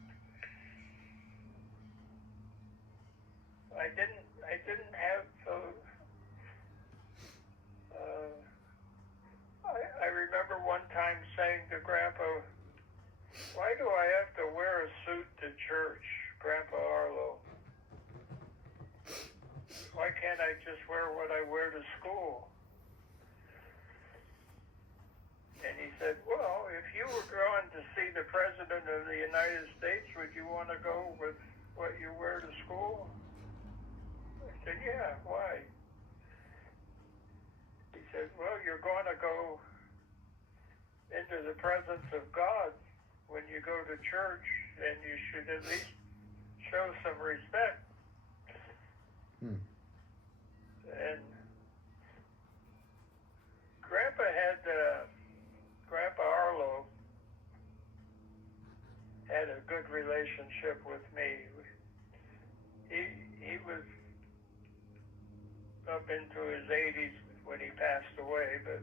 I didn't have I remember one time saying to Grandpa, "Why do I have to wear a suit to church, Grandpa Arlo? Why can't I just wear what I wear to school?" And he said, "Well, if you were going to see the President of the United States, would you want to go with what you wear to school?" I said, "Yeah, why?" He said, "Well, you're going to go into the presence of God when you go to church, and you should at least show some respect." Hmm. And Grandpa Arlo had a good relationship with me. He was up into his 80s when he passed away, but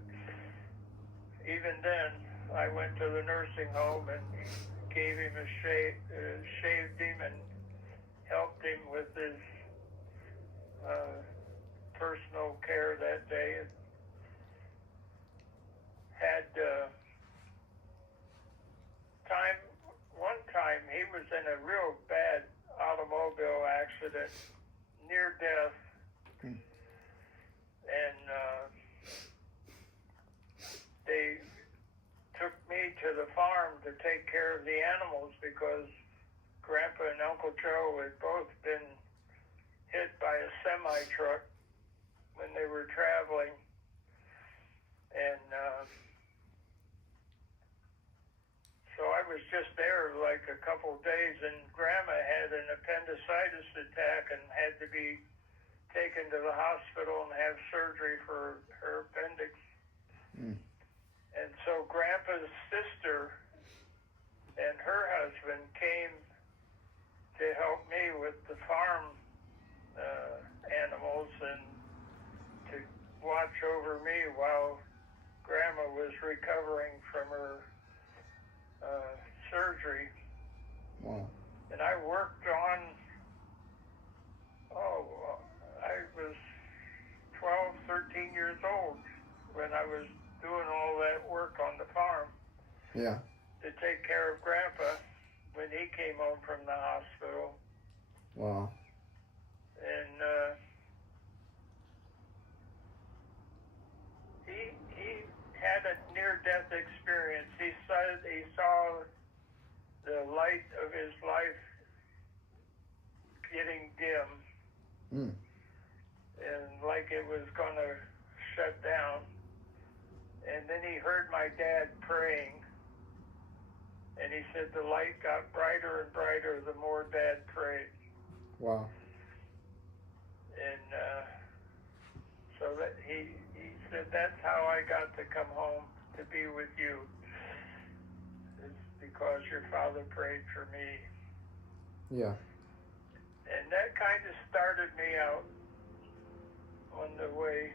even then, I went to the nursing home and gave him shaved him and helped him with his personal care that day. Had one time he was in a real bad automobile accident, near death, and they took me to the farm to take care of the animals because Grandpa and Uncle Joe had both been hit by a semi-truck when they were traveling. And so I was just there like a couple days, and Grandma had an appendicitis attack and had to be taken to the hospital and have surgery for her appendix. Mm. And so Grandpa's sister and her husband came to help me with the farm animals and to watch over me while Grandma was recovering from her surgery. Wow. And I worked on, I was 12, 13 years old when I was doing all that work on the farm. Yeah. To take care of Grandpa when he came home from the hospital. Wow. and he had a near-death experience. He saw the light of his life getting dim, and like it was going to shut down. And then he heard my dad praying, and he said the light got brighter and brighter the more Dad prayed. Wow. And so that he said, that's how I got to come home to be with you, is because your father prayed for me. Yeah. And that kind of started me out on the way.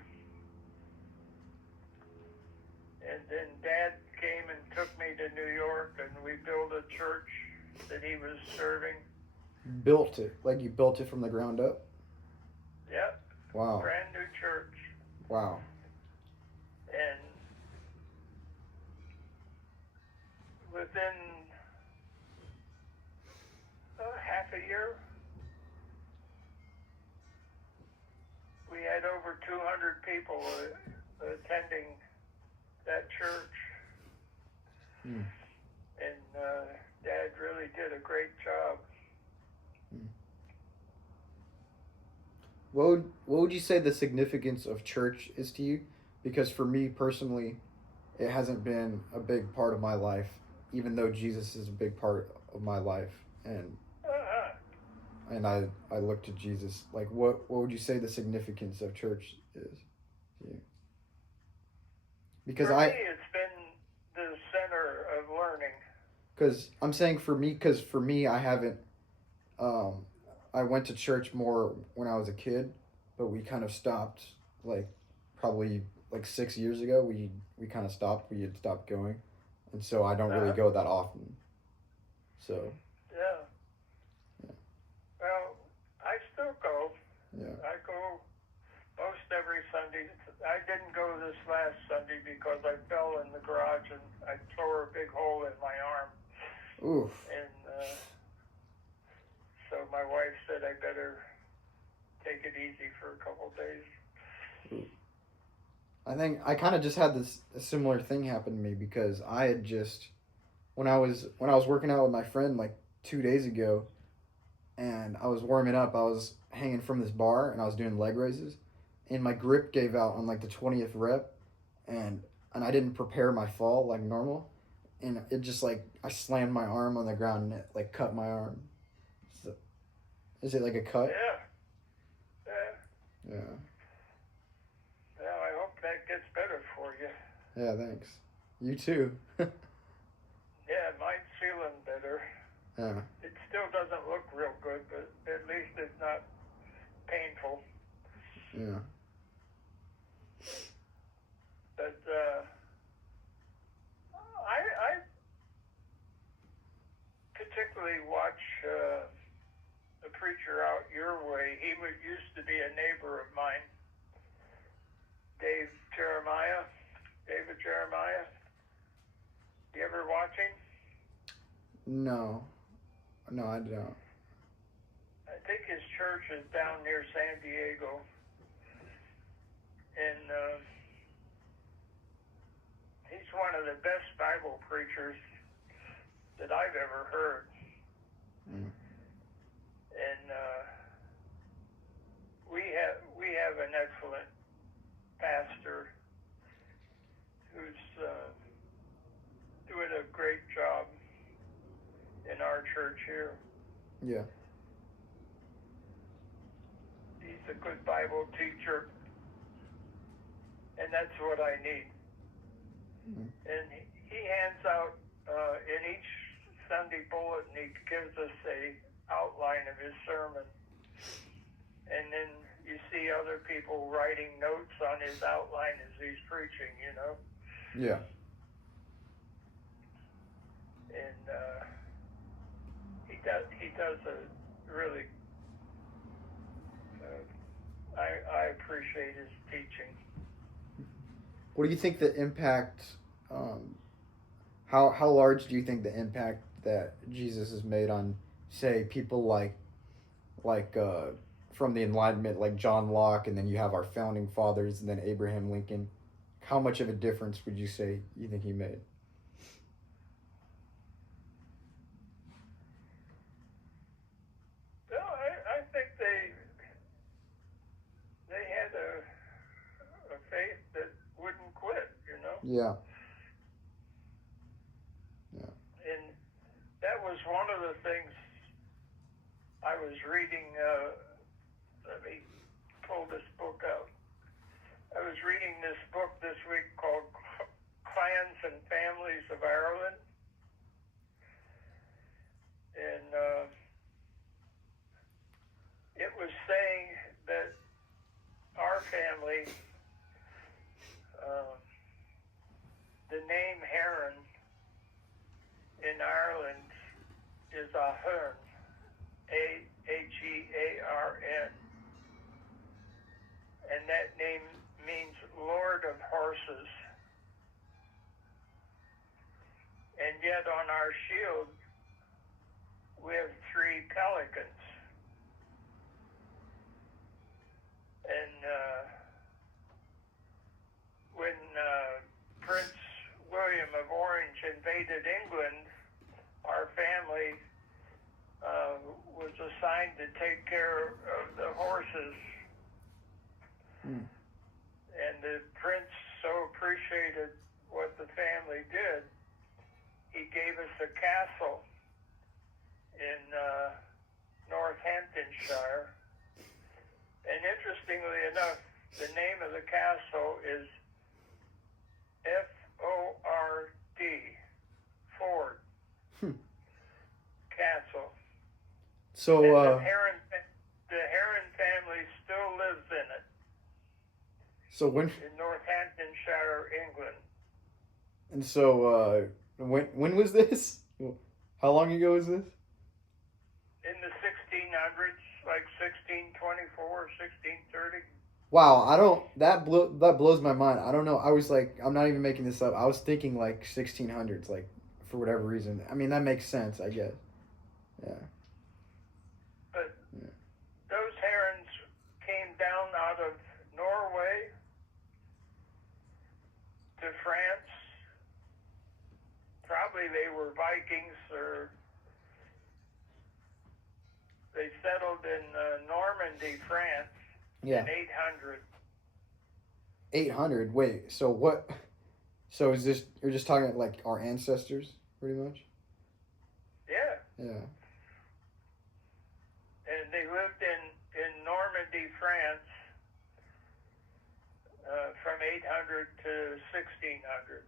And then Dad came and took me to New York, and we built a church that he was serving. Built it? Like you built it from the ground up? Yep. Wow. Brand new church. Wow. And within half a year, we had over 200 people attending that church. And Dad really did a great job. What would you say the significance of church is to you? Because for me personally, it hasn't been a big part of my life, even though Jesus is a big part of my life, and I look to Jesus. Like, what would you say the significance of church is to you? Because for me, it's been the center of learning. Because I'm saying for me, I haven't. I went to church more when I was a kid, but we kind of stopped. Like, probably like 6 years ago, we kind of stopped. We had stopped going, and so I don't really go that often. So. Yeah. Well, I still go. Yeah. I go most every Sunday. I didn't go this last Sunday because I fell in the garage and I tore a big hole in my arm. Oof. And so my wife said I better take it easy for a couple days. Oof. I think I kind of just had a similar thing happen to me because I had just when I was working out with my friend like 2 days ago, and I was warming up. I was hanging from this bar and I was doing leg raises, and my grip gave out on like the 20th rep, and I didn't prepare my fall like normal, and it just like I slammed my arm on the ground and it like cut my arm. So, is it like a cut? Yeah. Yeah. Well, I hope that gets better for you. Yeah, thanks. You too. Yeah, mine's feeling better. Yeah. It still doesn't look real good, but at least it's not painful. Yeah. But I particularly watch a preacher out your way. He used to be a neighbor of mine, David Jeremiah. You ever watch him? No, I don't. I think his church is down near San Diego, and he's one of the best Bible preachers that I've ever heard. And we have an excellent pastor who's doing a great job in our church here. Yeah. He's a good Bible teacher, and that's what I need. And he hands out in each Sunday bulletin, he gives us a outline of his sermon, and then you see other people writing notes on his outline as he's preaching, you know. Yeah. And he does a really. I appreciate his teaching. What do you think the impact? How large do you think the impact that Jesus has made on, say, people like from the Enlightenment, like John Locke, and then you have our founding fathers, and then Abraham Lincoln. How much of a difference would you say you think he made? No, I think they had a faith that wouldn't quit, you know? Yeah. And that was one of the things I was reading. Let me pull this book out. I was reading this book this week called Clans and Families of Ireland. And it was saying that our family, the name Heron in Ireland is Ahern, Ahearn, and that name means Lord of Horses. And yet on our shield we have 3 pelicans. And when Prince William of Orange invaded England, our family was assigned to take care of the horses. And the prince so appreciated what the family did, he gave us a castle in Northamptonshire. And interestingly enough, the name of the castle is F-O-R-D, Ford Castle. So, and the Heron family still lives in it. So when in Northamptonshire, England. And so when was this? How long ago was this? In the 1600s, like 1624, 1630. Wow, that blows my mind. I don't know. I was like, I'm not even making this up. I was thinking like 1600s, like for whatever reason. I mean, that makes sense, I guess. Yeah. But those herons came down out of Norway to France. Probably they were Vikings, or they settled in Normandy, France. Yeah. In 800. 800. Wait. So what? So is this? You're just talking like our ancestors, pretty much? Yeah. Yeah. And they lived in Normandy, France, from 800 to 1600.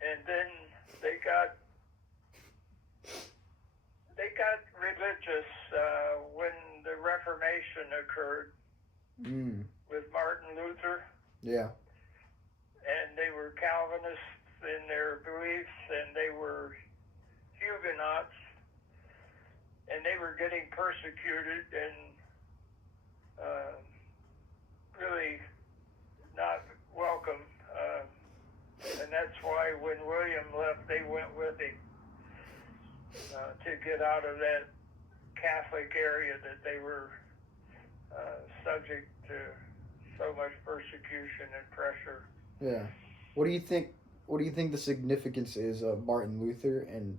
And then they got religious when the Reformation occurred with Martin Luther. Yeah. And they were Calvinists in their beliefs, and they were Huguenots, and they were getting persecuted and really not welcome. And that's why when William left, they went with him to get out of that Catholic area that they were subject to so much persecution and pressure. Yeah. What do you think the significance is of Martin Luther, and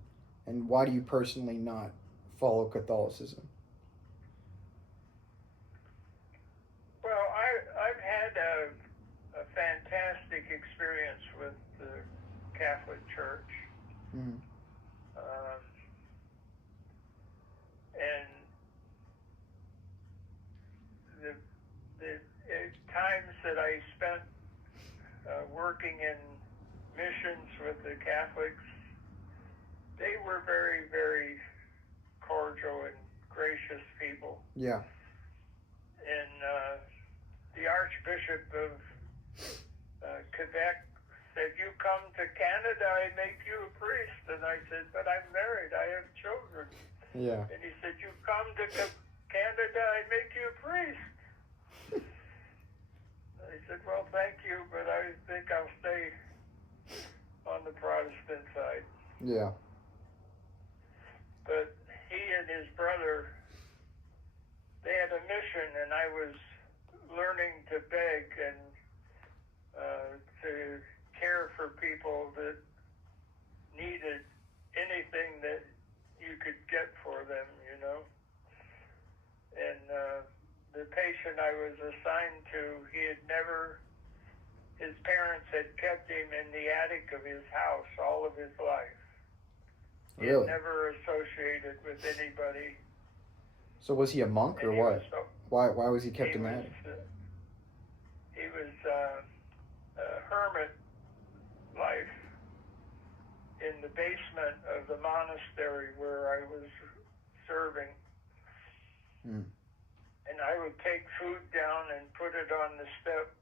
why do you personally not follow Catholicism? Well, I've had a fantastic experience with the Catholic Church. And the times that I spent working in missions with the Catholics, they were very, very cordial and gracious people. Yeah. And the Archbishop of Quebec said, "You come to Canada, I make you a priest." And I said, "But I'm married, I have children." Yeah. And he said, "You come to Canada, I make you a priest." I said, "Well, thank you, but I think I'll stay on the Protestant side." Yeah. But he and his brother mission, and I was learning to beg and to care for people that needed anything that you could get for them, you know. And the patient I was assigned to, his parents had kept him in the attic of his house all of his life. He Really? had never associated with anybody. So was he a monk or what? Why was he kept in the attic? He was a hermit life in the basement of the monastery where I was serving. And I would take food down and put it on the step,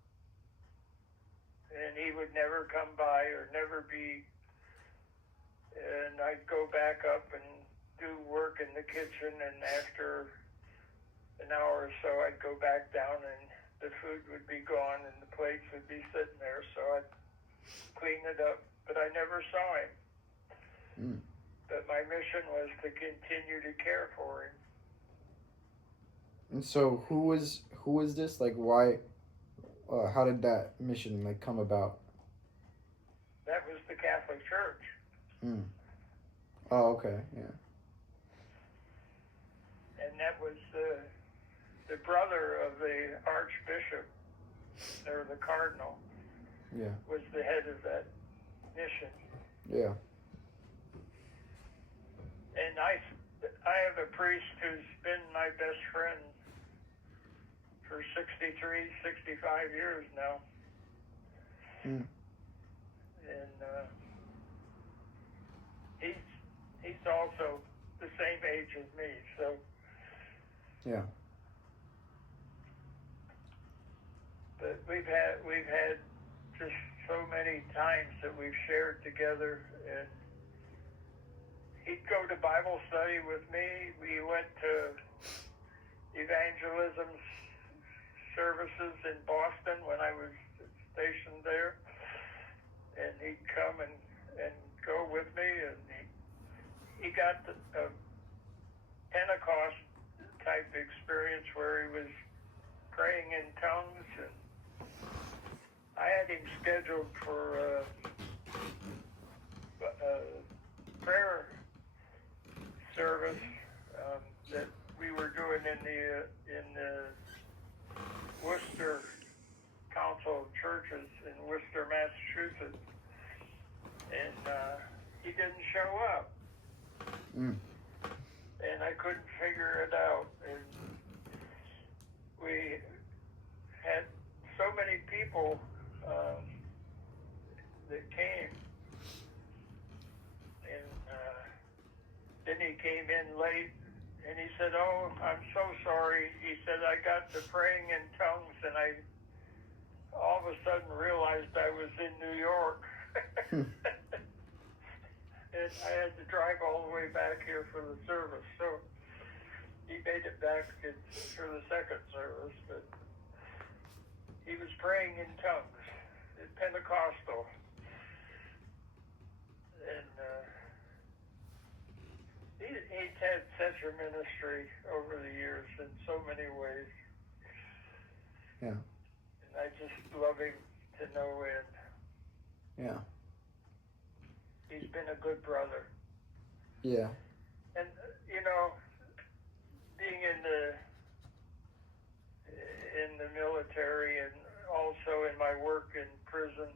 and he would never come by or never be. And I'd go back up and do work in the kitchen, and after an hour or so I'd go back down and the food would be gone and the plates would be sitting there, so I'd clean it up, but I never saw him. But my mission was to continue to care for him. And so who was this? Like, why, how did that mission, like, come about? That was the Catholic Church. Oh, okay, yeah. And that was the brother of the Archbishop, or the Cardinal, was the head of that mission. Yeah. And I have a priest who's been my best friend for 63, 65 years now. And he's also the same age as me, so. Yeah. But we've had just so many times that we've shared together, and he'd go to Bible study with me. We went to evangelism services in Boston when I was stationed there, and he'd come and go with me, and he got a Pentecost type experience where he was praying in tongues, and I had him scheduled for prayer service that we were doing in the Worcester Council of Churches in Worcester, Massachusetts, and he didn't show up, and I couldn't figure it out, and we had so many people that came, and then he came in late, and he said, "Oh, I'm so sorry." He said, "I got to praying in tongues, and I all of a sudden realized I was in New York." And I had to drive all the way back here for the service, so he made it back for the second service, but he was praying in tongues, Pentecostal, and he's had such a ministry over the years in so many ways. Yeah. And I just love him to no end. Yeah. He's been a good brother. Yeah. And, you know, being in the military and also in my work in prison,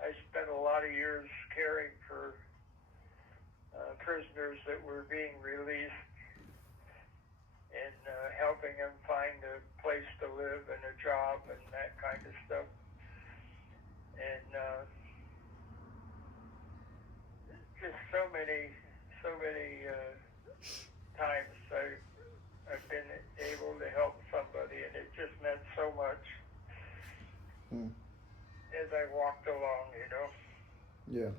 I spent a lot of years caring for prisoners that were being released and helping them find a place to live and a job and that kind of stuff. And just so many times I've been able to help somebody, and it just meant so much as I walked along, you know. Yeah.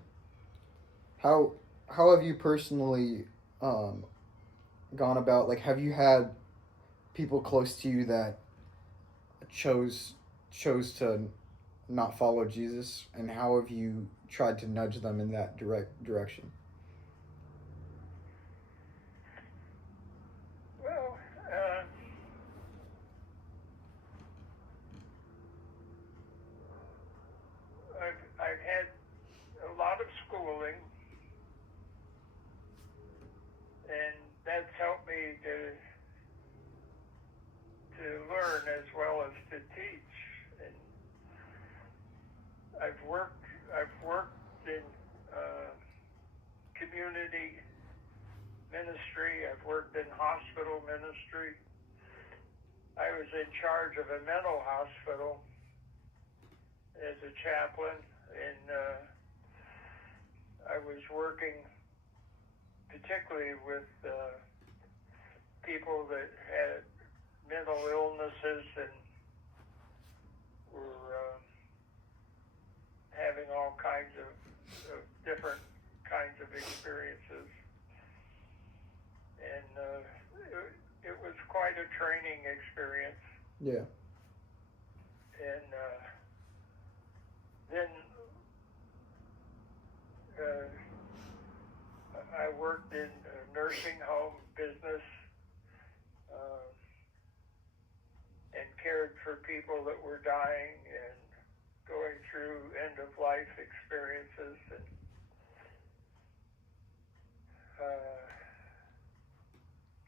How have you personally gone about, like, have you had people close to you that chose to not follow Jesus, and how have you tried to nudge them in that direction? Well, worked in community ministry. I've worked in hospital ministry. I was in charge of a mental hospital as a chaplain, and I was working particularly with people that had mental illnesses and were having all kinds of different kinds of experiences. And it was quite a training experience. Yeah. And then I worked in a nursing home business and cared for people that were dying and going through end-of-life experiences. And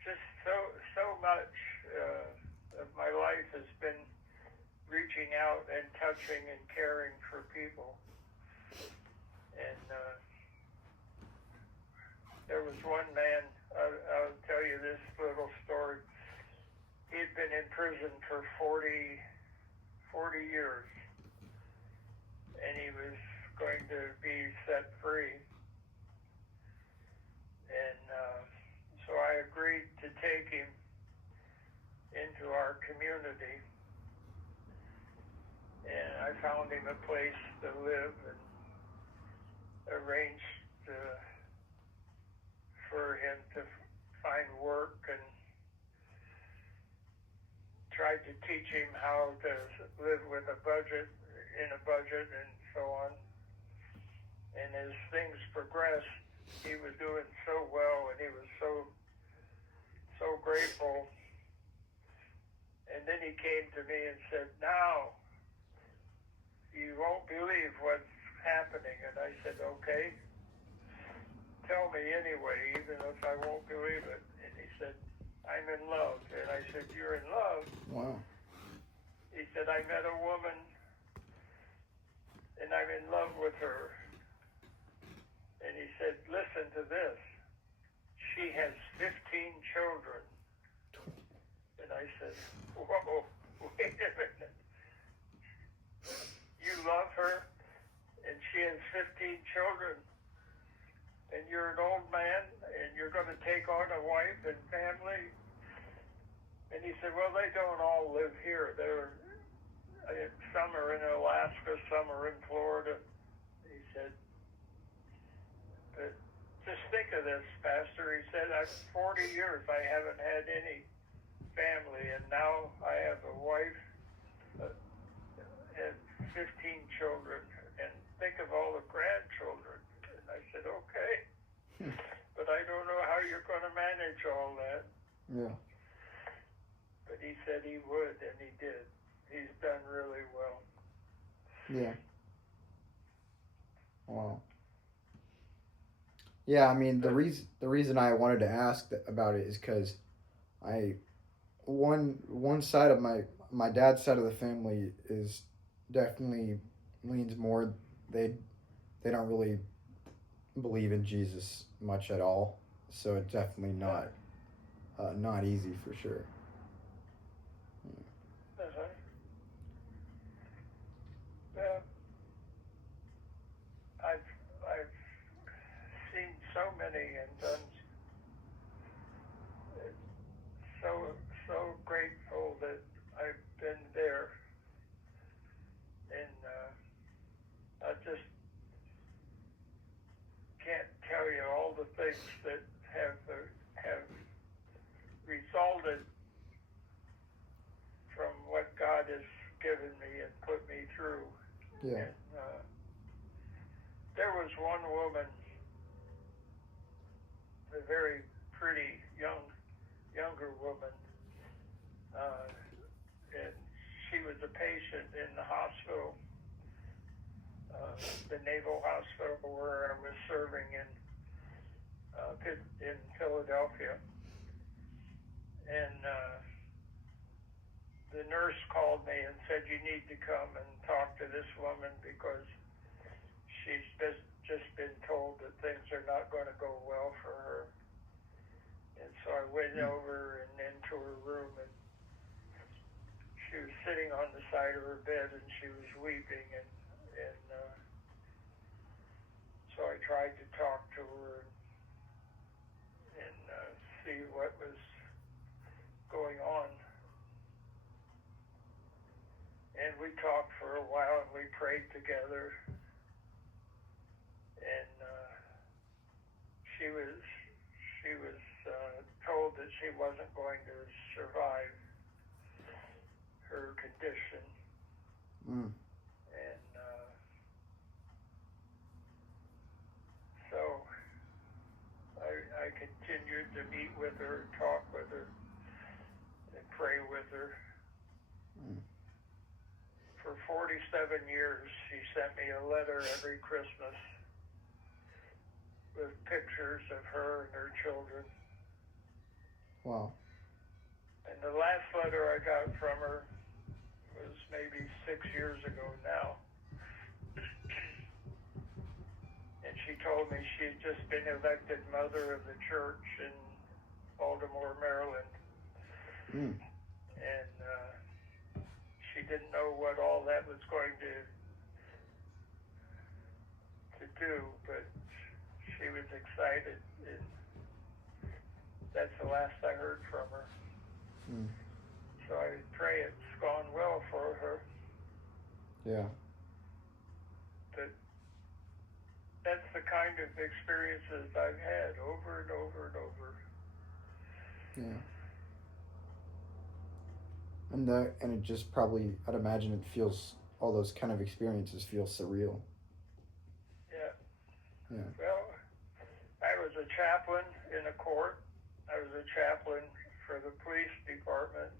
just so much of my life has been reaching out and touching and caring for people. And there was one man, I'll tell you this little story. He'd been in prison for 40 years, and he was going to be set free. And so I agreed to take him into our community, and I found him a place to live and arranged for him to find work, and tried to teach him how to live with in a budget and so on. And as things progressed, he was doing so well, and he was so grateful. And then he came to me and said, "Now, you won't believe what's happening." And I said, "Okay, tell me anyway, even if I won't believe it." And he said, "I'm in love." And I said, "You're in love?" Wow. He said, "I met a woman, and I'm in love with her." And he said, "Listen to this. She has 15 children." And I said, "Whoa, wait a minute. You love her, and she has 15 children, and you're an old man, and you're going to take on a wife and family?" And he said, "Well, they don't all live here. Some are in Alaska, some are in Florida." He said, "But just think of this, Pastor." He said, "I'm 40 years, I haven't had any family, and now I have a wife and 15 children, and think of all the grandchildren." And I said, "Okay, but I don't know how you're going to manage all that." Yeah. But he said he would, and he did. He's done really well. Yeah. Wow. Yeah, I mean, the reason I wanted to ask about it is because one side of my dad's side of the family is definitely leans more, they don't really believe in Jesus much at all, so it's definitely not easy for sure. Uh-huh. Well, I've seen so many and done so grateful that I've been there, and I just can't tell you all the things that have resulted from what God has given me and put me through. Yeah. And there was one woman, a very pretty younger woman, and she was a patient in the hospital, the Naval Hospital where I was serving in Philadelphia. And the nurse called me and said, "You need to come and talk to this woman because side of her bed, and she was weeping, and so I tried to talk to her and see what was going on. And we talked for a while, and we prayed together. And she was told that she wasn't going to survive her condition. Mm. And so I continued to meet with her, talk with her, and pray with her. Mm. For 47 years, she sent me a letter every Christmas with pictures of her and her children. Wow. And the last letter I got from her was maybe 6 years ago now. And she told me she had just been elected mother of the church in Baltimore, Maryland. Mm. And she didn't know what all that was going to do, but she was excited, and that's the last I heard from her. Mm. So I pray it's gone well for her. Yeah. But that's the kind of experiences I've had over and over and over. Yeah. And it just probably, I'd imagine it feels, all those kind of experiences feel surreal. Yeah. Yeah. Well, I was a chaplain in a court. I was a chaplain for the police department.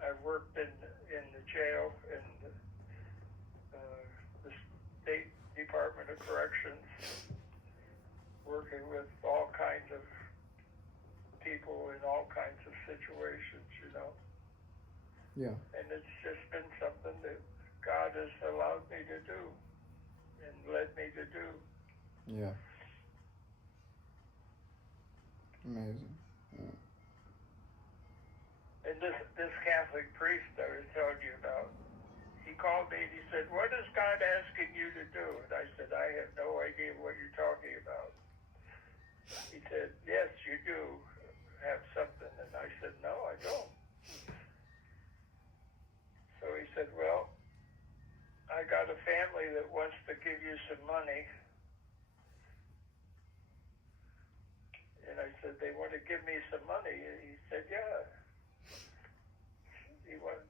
I worked in the jail in the State Department of Corrections, working with all kinds of people in all kinds of situations, you know. Yeah. And it's just been something that God has allowed me to do and led me to do. Yeah. Amazing. Yeah. And this Catholic priest I was telling you about, he called me and he said, "What is God asking you to do?" And I said, "I have no idea what you're talking about." He said, "Yes, you do have something." And I said, "No, I don't." So he said, "Well, I got a family that wants to give you some money." And I said, "They want to give me some money?" And he said, "Yeah.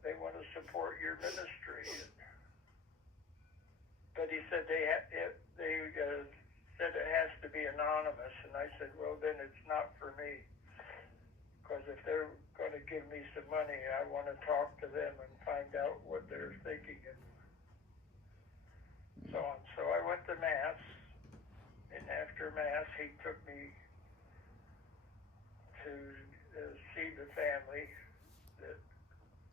They want to support your ministry." But he said they said it has to be anonymous. And I said, "Well, then it's not for me. Because if they're going to give me some money, I want to talk to them and find out what they're thinking and so on." So I went to Mass. And after Mass, he took me to see the family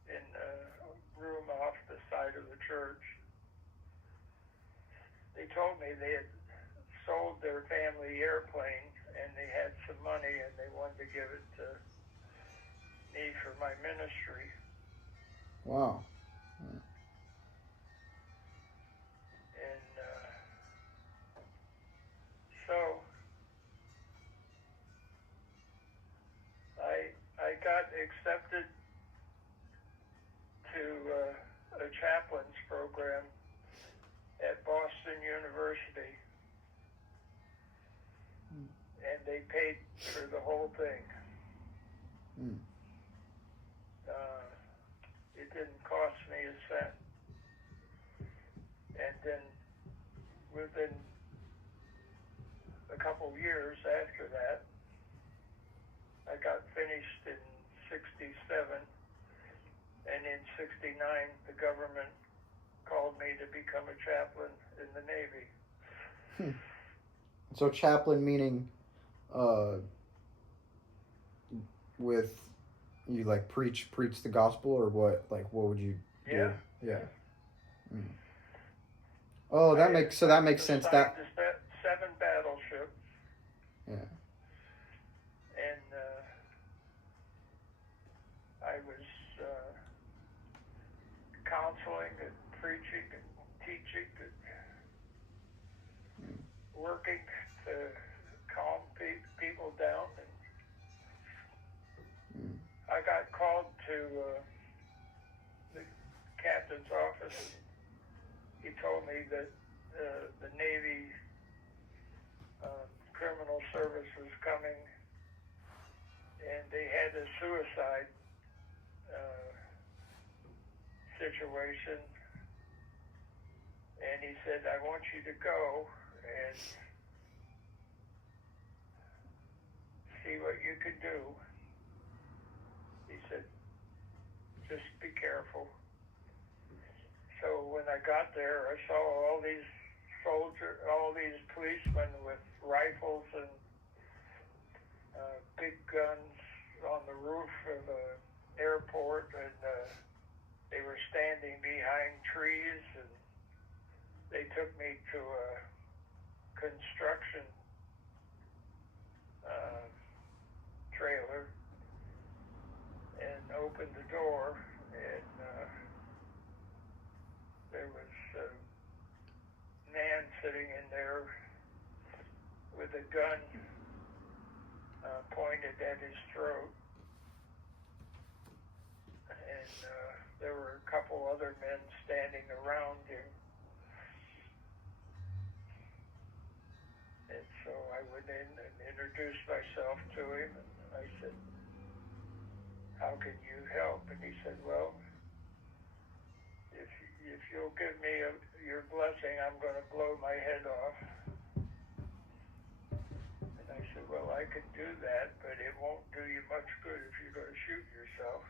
in a room off the side of the church. They told me they had sold their family airplane and they had some money and they wanted to give it to me for my ministry. Wow. And so I got accepted to a chaplain's program at Boston University, and they paid for the whole thing. Mm. It didn't cost me a cent. And then within a couple years after that, I got finished in 67, and in 69, the government called me to become a chaplain in the Navy. So chaplain meaning with you like preach the gospel, or what? Like what would you do? Yeah. Mm. Oh, that makes sense. That 7 battleships. Yeah. And preaching and teaching and working to calm people down. And I got called to the captain's office. He told me that the Navy criminal service was coming, and they had a suicide situation. And he said, I want you to go and see what you can do. He said, just be careful. So when I got there, I saw all these policemen with rifles and big guns on the roof of an airport, and they were standing behind trees, and they took me to a construction trailer and opened the door, and there was a man sitting in there with a gun pointed at his throat, and there were a couple other men standing around him. And so I went in and introduced myself to him, and I said, how can you help? And he said, well, if you'll give me your blessing, I'm going to blow my head off. And I said, well, I can do that, but it won't do you much good if you're going to shoot yourself.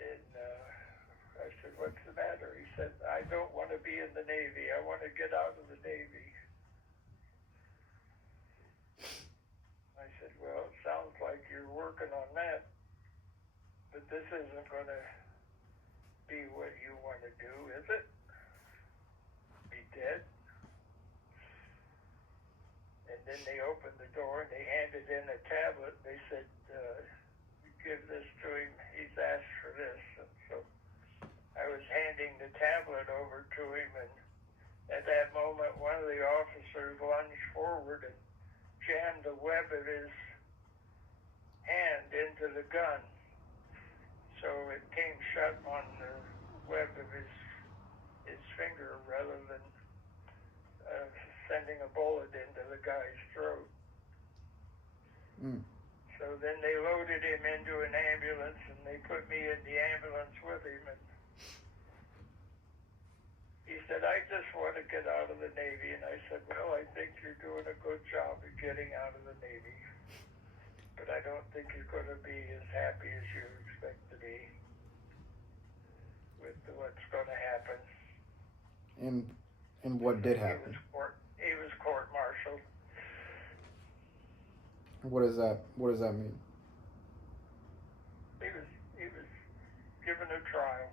And I said, what's the matter? He said, I don't want to be in the Navy. I want to get out of the Navy. I said, well, it sounds like you're working on that, but this isn't going to be what you want to do, is it? Be dead? And then they opened the door and they handed in a tablet. They said, give this to him. He's asked for this. And so I was handing the tablet over to him, and at that moment, one of the officers lunged forward and jammed the web of his hand into the gun. So it came shut on the web of his finger rather than sending a bullet into the guy's throat. So then they loaded him into an ambulance, and they put me in the ambulance with him. And he said, I just want to get out of the Navy. And I said, well, I think you're doing a good job of getting out of the Navy, but I don't think you're going to be as happy as you expect to be with what's going to happen. And what did happen? He was court-martialed. What does that mean? He was given a trial,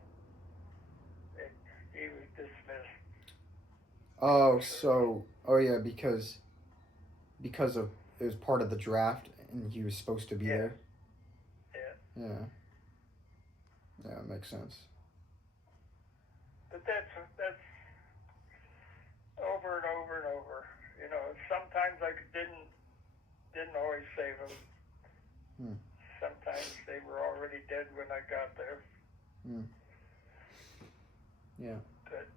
and he was dismissed. Yeah, because of it was part of the draft, and he was supposed to be there. Yeah. Yeah, it makes sense. But that's over and over and over. You know, sometimes I didn't always save them. Sometimes they were already dead when I got there. Yeah. But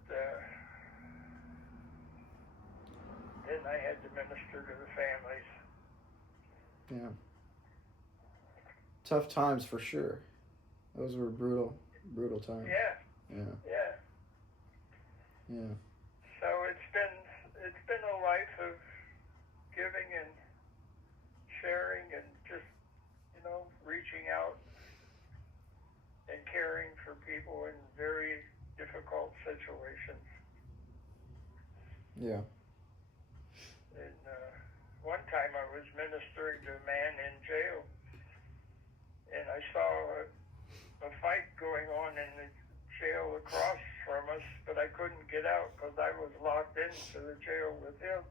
then I had to minister to the families. Yeah. Tough times for sure. Those were brutal times. Yeah. So it's been a life of giving and sharing and just, reaching out and caring for people in very difficult situations. Yeah. And one time I was ministering to a man in jail, and I saw a fight going on in the jail across from us, but I couldn't get out because I was locked into the jail with him.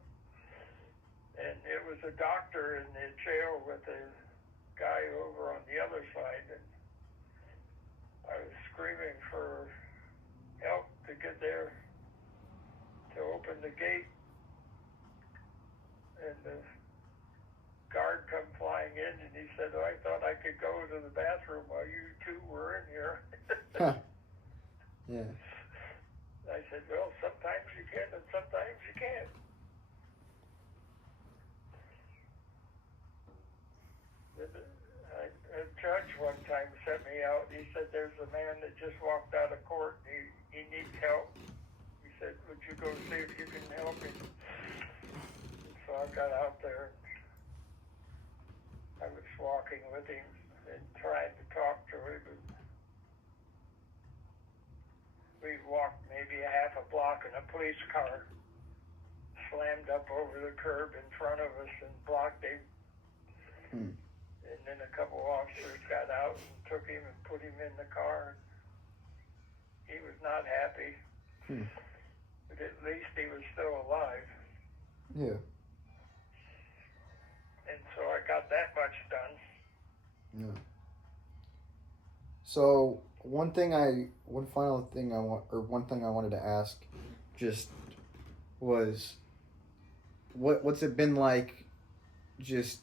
And it was a doctor in the jail with a guy over on the other side, and I was screaming for Huh. Yeah. I said, well, sometimes you can and sometimes you can't. A judge one time sent me out. He said, there's a man that just walked out of court. He needs help. He said, would you go see if you can help him? And so I got out there. I was walking with him and trying to talk to him. We walked maybe a half a block and a police car slammed up over the curb in front of us and blocked him. And then a couple officers got out and took him and put him in the car. He was not happy. But at least he was still alive. Yeah. And so I got that much done. Yeah. So one thing I wanted to ask just was what's it been like just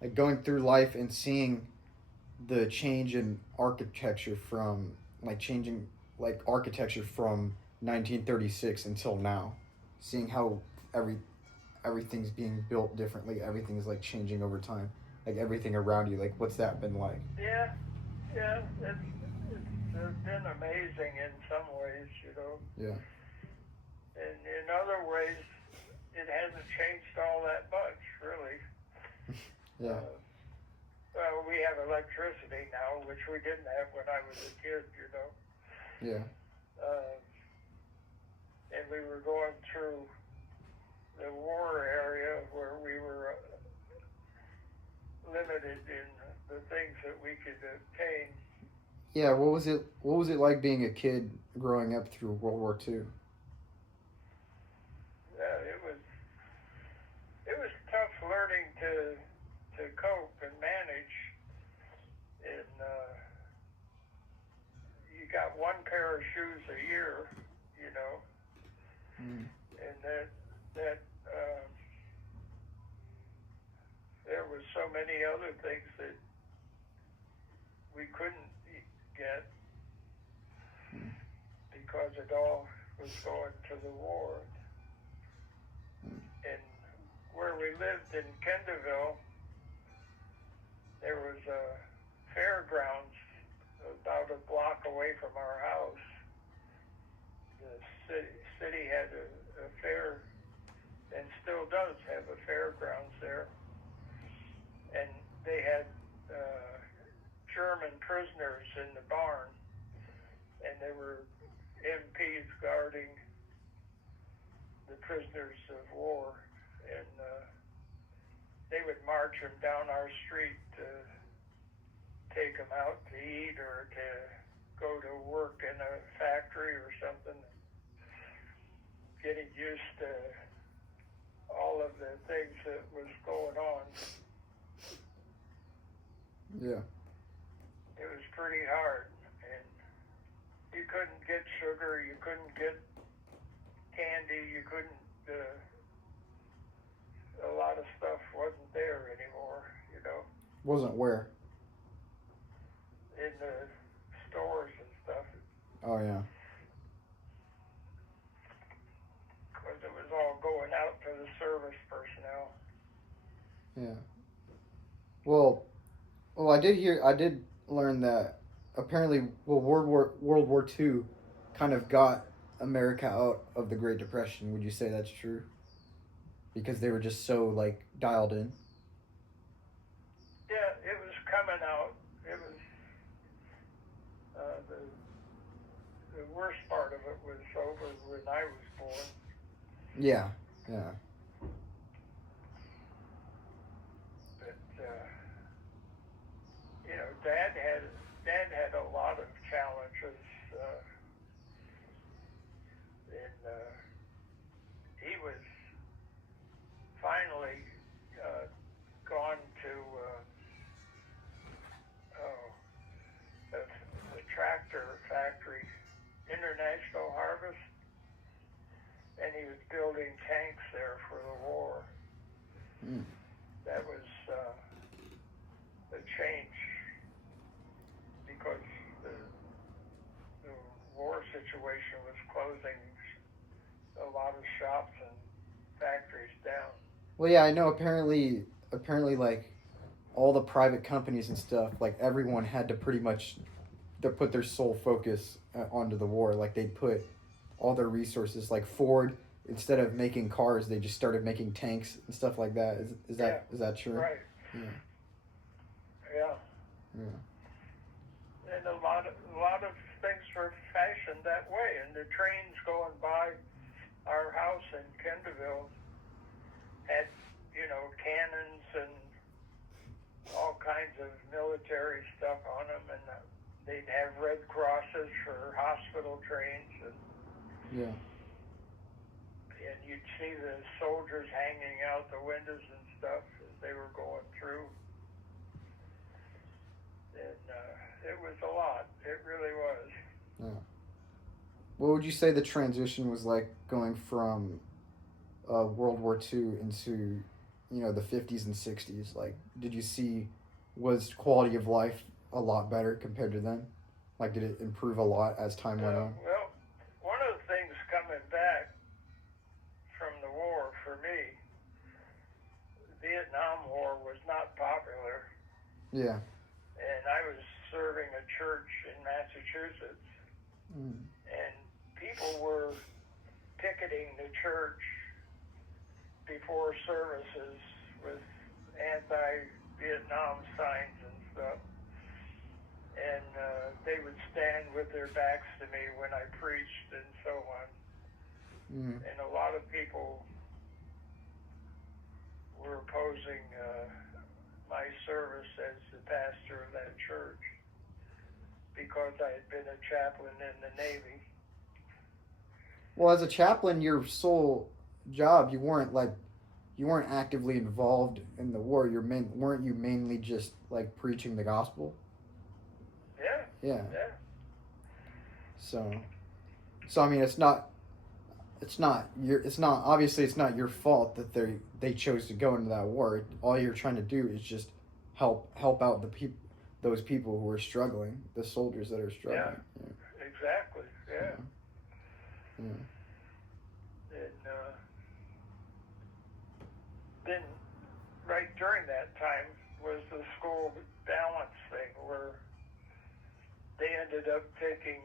like going through life and seeing the change in architecture from 1936 until now, seeing how everything's being built differently, everything's like changing over time, like everything around you, like what's that been like? Yeah, it's been amazing in some ways, you know. Yeah. And in other ways, it hasn't changed all that much, really. Yeah. Well, we have electricity now, which we didn't have when I was a kid, you know. Yeah. And we were going through the war area where we were limited in the things that we could obtain. Yeah, what was it like being a kid growing up through World War II? Yeah, it was tough learning to cope and manage. And you got one pair of shoes a year, you know. And that there was so many other things that we couldn't get because it all was going to the war. And where we lived in Kendallville, there was a fairgrounds about a block away from our house. The city had a fair, and still does have a fairgrounds there. And they had German prisoners in the barn, and there were MPs guarding the prisoners of war, and they would march them down our street to take them out to eat or to go to work in a factory or something. Getting used to all of the things that was going on. Yeah. It was pretty hard, and you couldn't get sugar, you couldn't get candy, you couldn't, a lot of stuff wasn't there anymore, you know. Wasn't where? In the stores and stuff. Oh, yeah. Because it was all going out to the service personnel. Yeah. Well, I did learn that apparently, World War II kind of got America out of the Great Depression. Would you say that's true? Because they were just so like dialed in. Yeah, it was coming out. It was the worst part of it was over when I was born. Yeah. Yeah. But you know, Dad had a lot of challenges, and he was finally gone to the tractor factory, International Harvest, and he was building tanks there for the war. That was a change because the situation was closing a lot of shops and factories down. Well, yeah, I know. Apparently, like all the private companies and stuff, like everyone had to pretty much to put their sole focus onto the war. Like they put all their resources. Like Ford, instead of making cars, they just started making tanks and stuff like that. Is that true? Right. Yeah. Yeah. Yeah. And a lot of things were fashioned that way. And the trains going by our house in Kendallville had, cannons and all kinds of military stuff on them, and they'd have Red Crosses for hospital trains, Yeah. and you'd see the soldiers hanging out the windows and stuff as they were going through. And it was a lot. It really was. Yeah. What would you say the transition was like going from World War II into, the 50s and 60s? Like, did you see, was quality of life a lot better compared to then? Like, did it improve a lot as time went on? Well, one of the things coming back from the war for me, the Vietnam War was not popular. Yeah. And I was serving a church in Massachusetts. And people were picketing the church before services with anti-Vietnam signs and stuff. And they would stand with their backs to me when I preached and so on. And a lot of people were opposing my service as the pastor of that church because I had been a chaplain in the Navy. Well, as a chaplain, your sole job, you weren't actively involved in the war. Weren't you mainly just like preaching the gospel? Yeah. Yeah. Yeah. So I mean, it's not obviously it's not your fault that they chose to go into that war. All you're trying to do is just help out those people who are struggling, the soldiers that are struggling. Yeah. Exactly. Yeah. Yeah. And then right during that time was the school balance thing where they ended up taking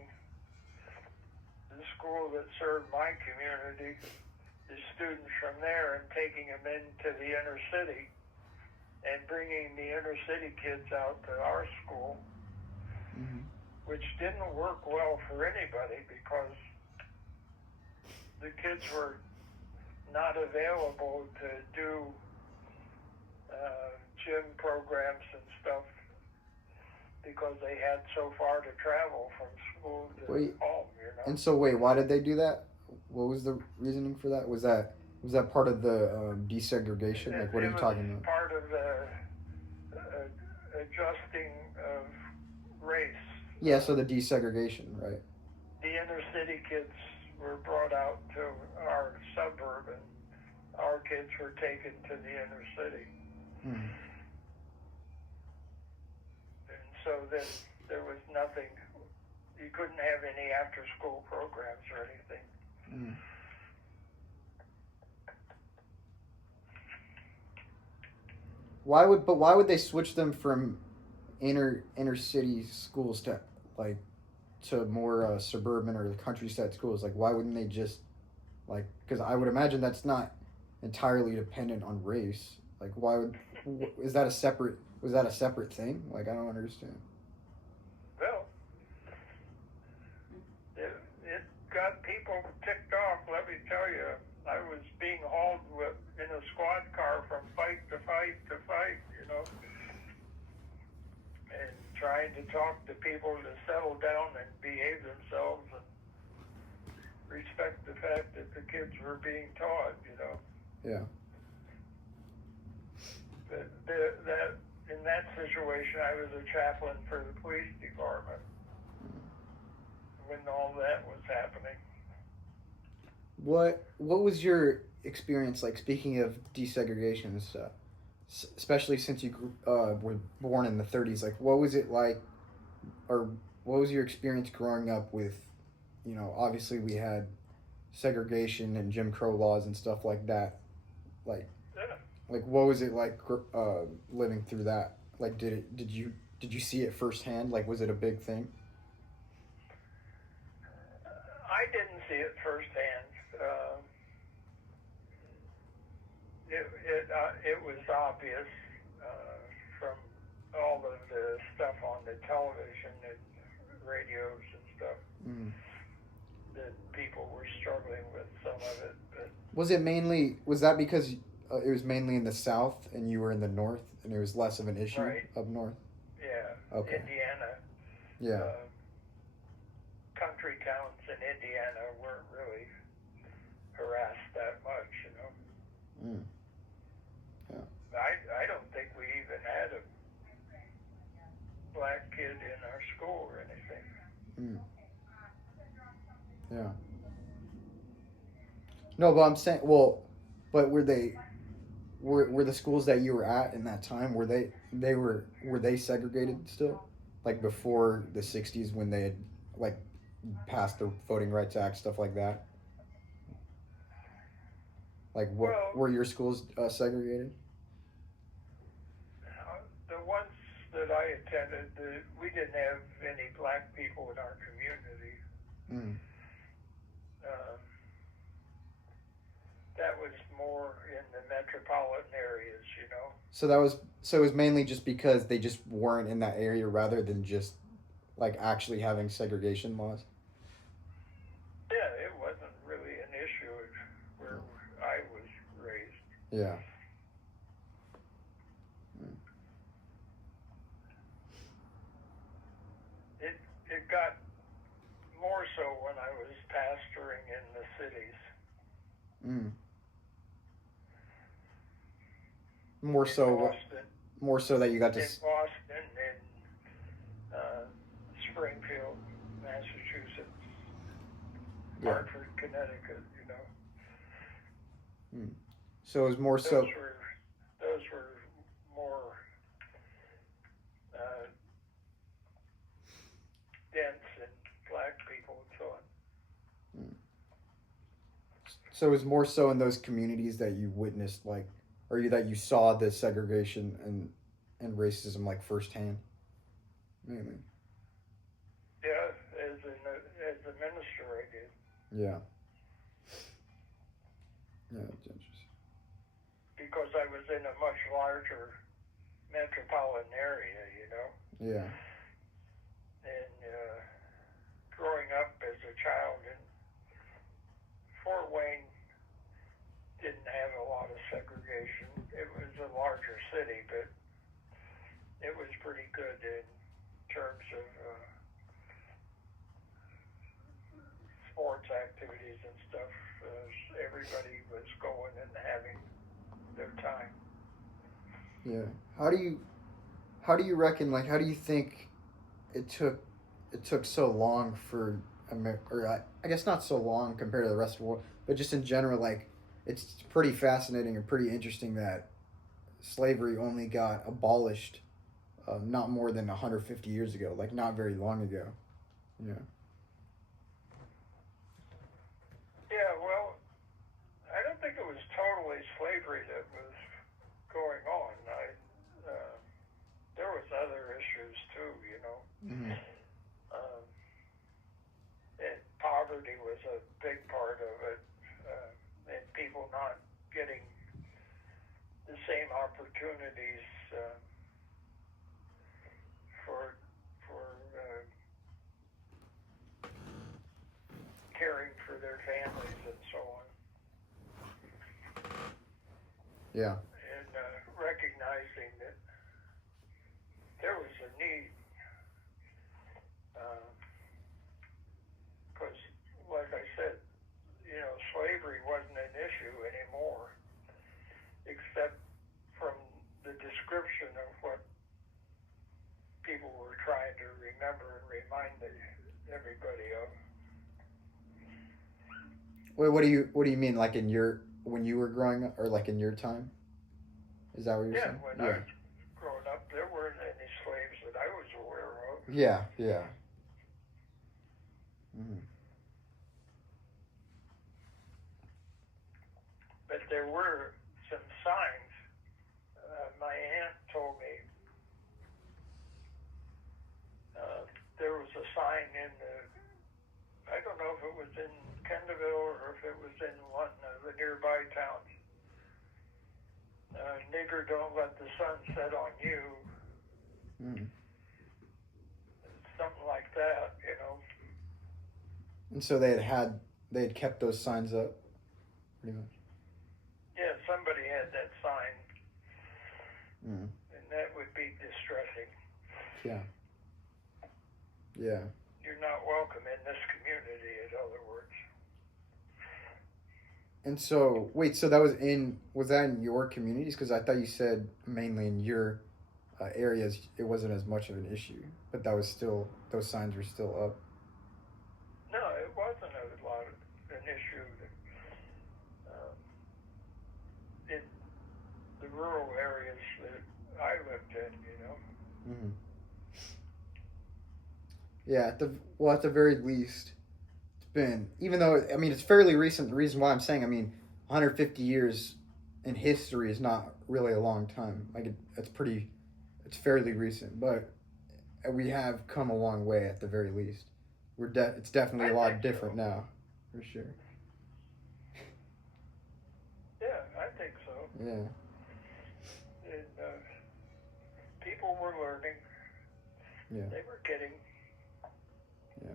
the school that served my community, the students from there, and taking them into the inner city and bringing the inner city kids out to our school, which didn't work well for anybody because the kids were not available to do gym programs and stuff because they had so far to travel from school to home, And so why did they do that? What was the reasoning for that? Was that part of the desegregation? Like, what are you talking about? Part of the adjusting of race. Yeah, so the desegregation, right? The inner city kids were brought out to our suburb, and our kids were taken to the inner city. And so then there was nothing. You couldn't have any after-school programs or anything. Why would they switch them from inner city schools to more suburban or countryside schools? Like, why wouldn't they just because I would imagine that's not entirely dependent on race. Like, was that a separate thing? Like, I don't understand. Well, it got people ticked off, let me tell you. I was being hauled in a squad car from fight to fight to fight, and trying to talk to people to settle down and behave themselves and respect the fact that the kids were being taught, Yeah. That in that situation, I was a chaplain for the police department when all that was happening. What was your experience like? Speaking of desegregation and stuff, especially since you were born in the 30s, like what was it like, or what was your experience growing up with, you know, obviously we had segregation and Jim Crow laws and stuff like that. Like, Yeah. like what was it like living through that? Like, did you see it firsthand? Like, was it a big thing? I didn't see it firsthand. It was obvious from all of the stuff on the television and radios and stuff Mm. that people were struggling with some of it. But Was that because it was mainly in the South and you were in the North and it was less of an issue right, up north? yeah, Okay. Indiana, Yeah. country towns in Indiana weren't really harassed that much, you know. Mm. Yeah. I don't think we even had a black kid in our school or anything. Mm. Yeah. No, but I'm saying, well, but were the schools that you were at in that time were they segregated still, like before the '60s when they had like passed the Voting Rights Act, stuff like that? Like, what Well, were your schools segregated? the ones that I attended, we didn't have any black people in our community. Mm. Um, that was more in the metropolitan areas, you know. So it was mainly just because they just weren't in that area rather than just like actually having segregation laws. Yeah, it wasn't really an issue where I was raised. Yeah. It got more so when I was pastoring in the cities. Mm. More In so, Boston, more so that you got to. in Boston, in Springfield, Massachusetts, Yeah. Hartford, Connecticut. You know, Mm. So it was more so. those were more uh, dense in black people and so on. Mm. So it was more so in those communities that you witnessed, like, or that you saw the segregation and racism like firsthand, mainly. Yeah, as a minister, I did. Yeah. Yeah, that's interesting. Because I was in a much larger metropolitan area, you know. Yeah. And growing up as a child in Fort Wayne didn't have a lot of segregation. It was a larger city, but it was pretty good in terms of sports activities and stuff. Everybody was going and having their time. Yeah. How do you reckon, like, how do you think it took so long for or I guess not so long compared to the rest of the world, but just in general, like, it's pretty fascinating and pretty interesting that slavery only got abolished not more than 150 years ago, like not very long ago. Yeah. Yeah, well, I don't think it was totally slavery that was going on. There was other issues too, you know. Mm-hmm. And poverty was a big part of it, and people not getting the same opportunities for caring for their families and so on. Yeah. And recognizing that there was a need, because, like I said, you know, slavery wasn't an issue anymore, except from the description of what people were trying to remember and remind everybody of. Wait, what do you mean, like when you were growing up, or like in your time? Is that what you're saying? When I was growing up, there weren't any slaves that I was aware of. Yeah, yeah. Mm-hmm. there were some signs. My aunt told me there was a sign in I don't know if it was in Kendallville or if it was in one of the nearby towns. Nigger, don't let the sun set on you. Something like that, you know. And so they had kept those signs up, pretty much. Yeah, somebody had that sign, and that would be distressing. Yeah. Yeah. You're not welcome in this community, in other words. And so, wait, so that was that in your communities? Because I thought you said mainly in your areas it wasn't as much of an issue, but that was still, those signs were still up. No, it wasn't a lot of an issue in the rural areas that I lived in, you know. Mm-hmm. Yeah, at the very least, it's been, even though, I mean, it's fairly recent. The reason why I'm saying, I mean, 150 years in history is not really a long time. Like, it's fairly recent, but we have come a long way at the very least. It's definitely a lot different now, for sure. Yeah, I think so. Yeah. And people were learning. Yeah. They were getting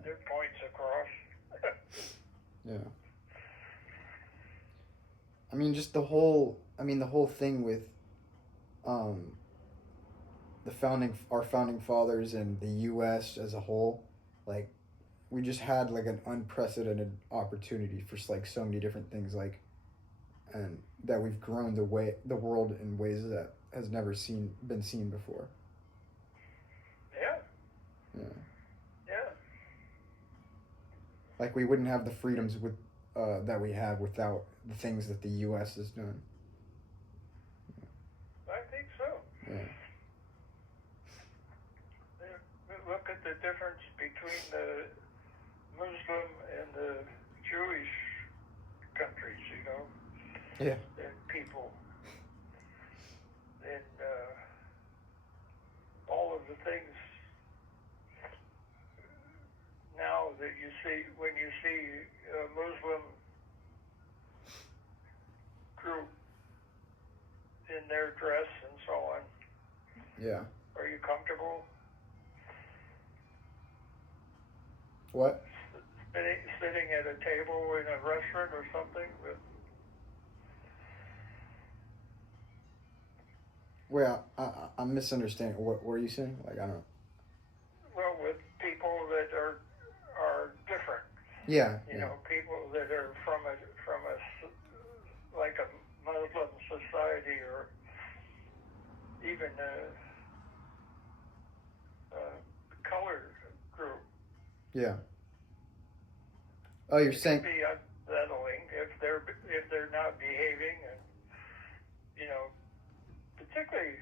their points across. Yeah. I mean, just the whole thing with our founding fathers and the U.S. as a whole, like, we just had like an unprecedented opportunity for like so many different things, like, and that we've grown the world in ways that has never been seen before. Yeah. Yeah. Yeah. Like, we wouldn't have the freedoms that we have without the things that the U.S. has done. I think so. Yeah. Look at the difference between the Muslim and the Jewish countries, you know. Yeah. And people. And all of the things now that you see, when you see a Muslim group in their dress and so on. Yeah. Are you comfortable? What? Sitting at a table in a restaurant or something? Well, I'm misunderstanding. What were you saying? Like, I don't. Well, with people that are different. Yeah. You know, people that are from a like a Muslim society or even a colored group. Yeah. Oh, you're saying. It can be unsettling if they're not behaving, and you know, particularly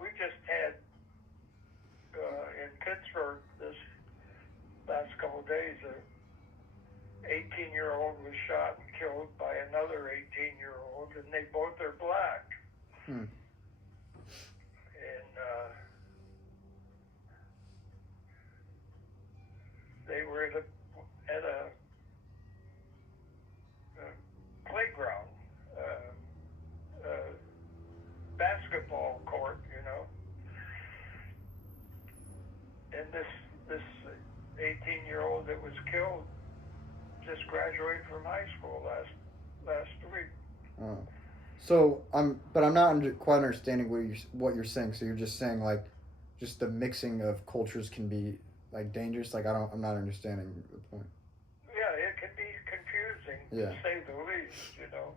we just had in Pittsburgh this last couple of days, a 18-year-old was shot and killed by another 18-year-old, and they both are black. And they were at a playground, basketball court, you know. And this 18-year-old that was killed just graduated from high school last week. Oh. So I'm not quite understanding what you're saying. So you're just saying, like, just the mixing of cultures can be like dangerous. Like, I'm not understanding the point. Yeah, it can be confusing to say the least. You know,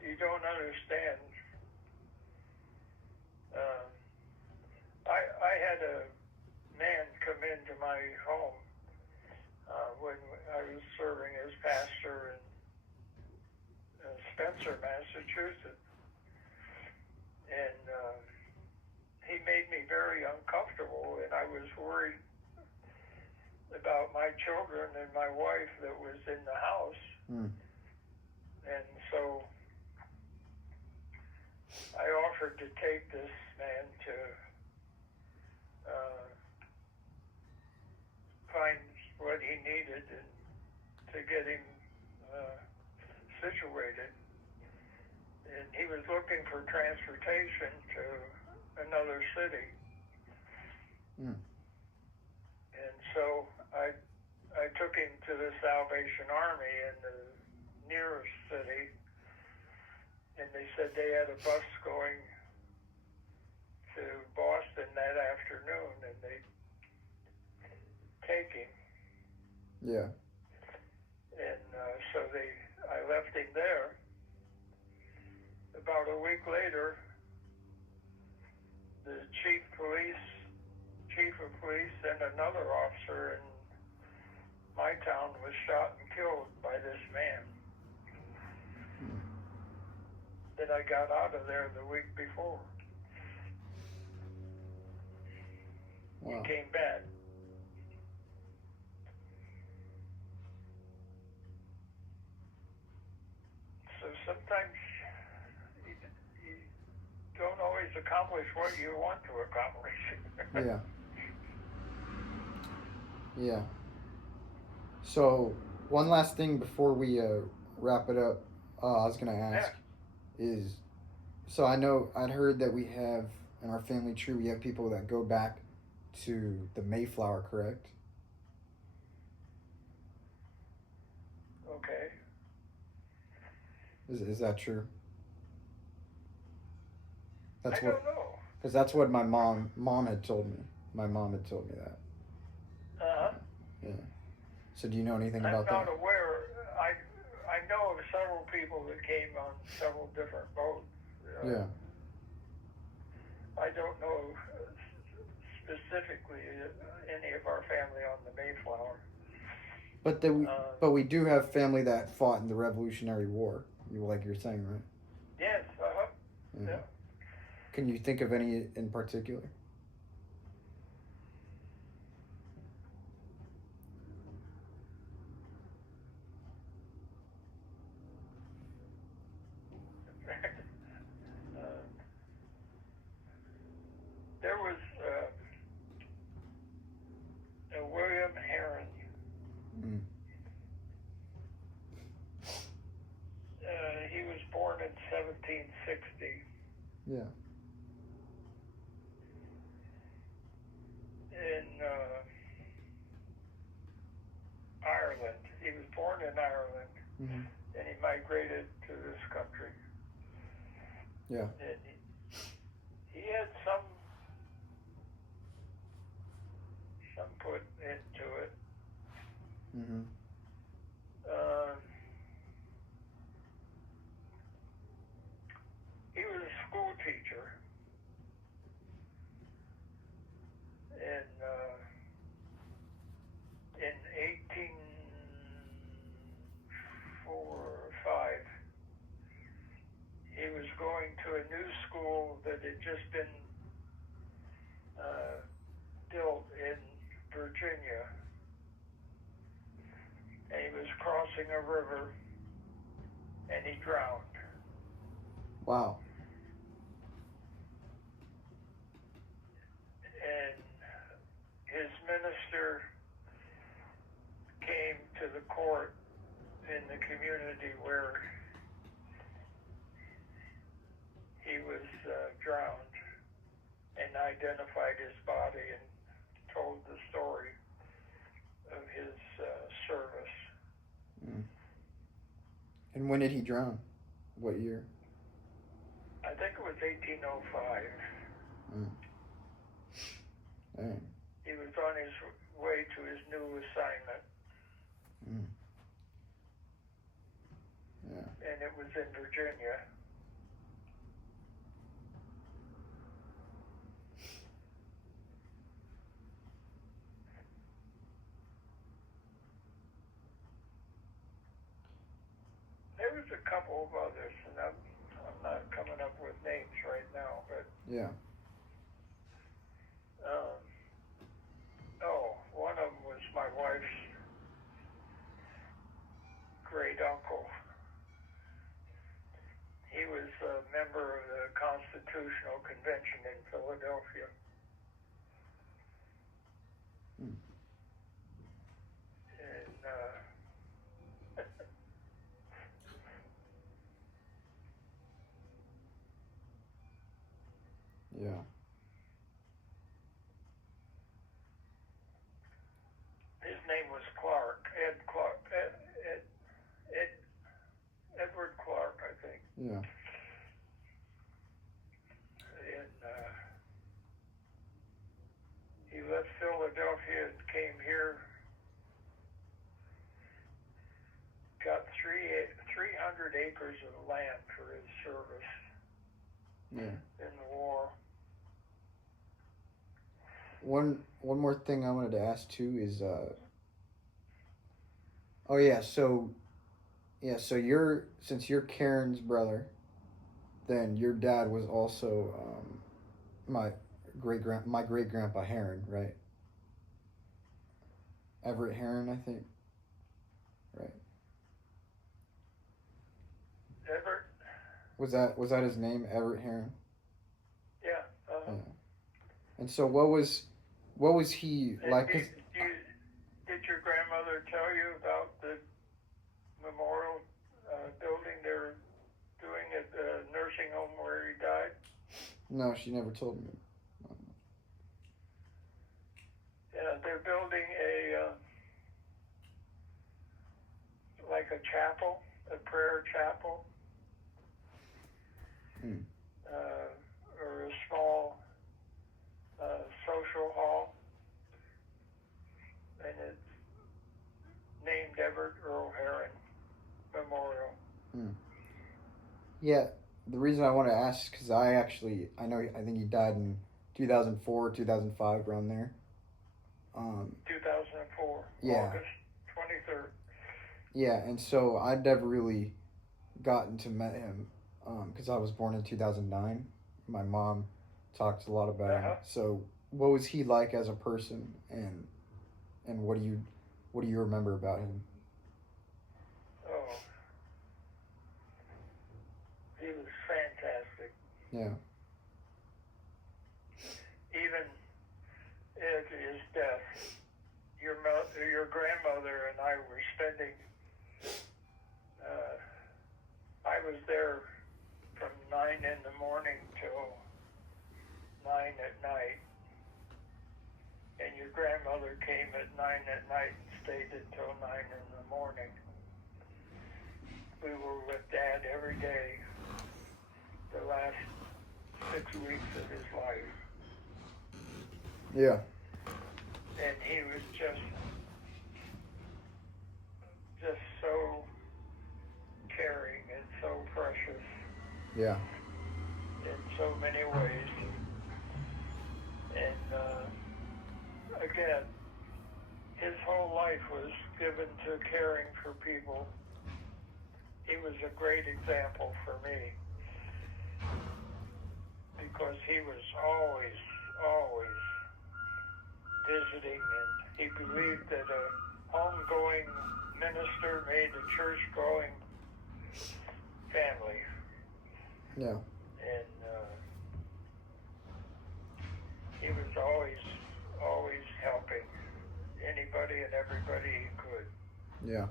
you don't understand. I had a man come into my home when I was serving as pastor in Spencer, Massachusetts, and he made me very uncomfortable, and I was worried about my children and my wife that was in the house. And so I offered to take this man to find what he needed and to get him situated. And he was looking for transportation to another city. Mm. And so I took him to the Salvation Army in the nearest city, and they said they had a bus going to Boston that afternoon, and they take him. Yeah. And so I left him there. About a week later, the chief of police, and another officer in my town was shot and killed by this man. That I got out of there the week before. Wow. He came back. So sometimes you don't always accomplish what you want to accomplish. Yeah. Yeah. So one last thing before we wrap it up, I was gonna ask is, so I know I'd heard that we have in our family tree we have people that go back to the Mayflower, correct? Okay. Is that true? I don't know. Because that's what my mom had told me. My mom had told me that. Yeah. So do you know anything about that? I'm not aware. I know of several people that came on several different boats. Yeah. I don't know specifically any of our family on the Mayflower. But we do have family that fought in the Revolutionary War, like you're saying, right? Yes. Yeah. Can you think of any in particular? There was a William Heron. Mm. He was born in 1760. Yeah. In Ireland. He was born in Ireland, Mm-hmm. and he migrated to this country. Yeah. And he had some put into it. Mm-hmm. He was a school teacher, and in 1804 or 5, he was going to a new school that had just been built in Virginia, and he was crossing a river, and he drowned. Wow. And his minister came to the court in the community where he was drowned, and identified his body and told the story of his service. Mm. And when did he drown? What year? I think it was 1805. Mm. Dang. He was on his way to his new assignment. Mm. Yeah. And it was in Virginia. There was a couple of others, and I'm not coming up with names right now, but Yeah. one of them was my wife's great uncle, Constitutional Convention in Philadelphia. Hmm. And Yeah. his name was Clark, Edward Clark, I think. Yeah. And he left Philadelphia and came here, got 300 acres of land for his service Yeah. in the war. One more thing I wanted to ask too is oh yeah, so you're, since you're Karen's brother, then your dad was also my great grandpa Heron, right? Everett Heron, I think. Right. Everett? Was that his name, Everett Heron? Yeah. Yeah. And so what was he like? Did your grandmother tell you about the memorial building they're doing at the nursing home where he died? No, she never told me. Yeah, they're building like a chapel, a prayer chapel, or a small social hall, and it's named Everett Earl Heron Memorial. Yeah, the reason I want to ask is because I think he died in 2004, 2005, around there. 2004, yeah. August 23rd. Yeah, and so I'd never really gotten to meet him because I was born in 2009. My mom talked a lot about him. So what was he like as a person, and what do you remember about him? Oh, he was fantastic. Yeah. Even at his death, your grandmother and I were spending. I was there from 9 in the morning till 9 at night, and your grandmother came at 9 at night and stayed until 9 in the morning. We were with Dad every day the last 6 weeks of his life. Yeah. And he was just so caring and so precious. Yeah. In so many ways. And again, his whole life was given to caring for people. He was a great example for me because he was always visiting, and he believed that a homegoing minister made a church-going family. Yeah. And he was always helping anybody and everybody he could. Yeah.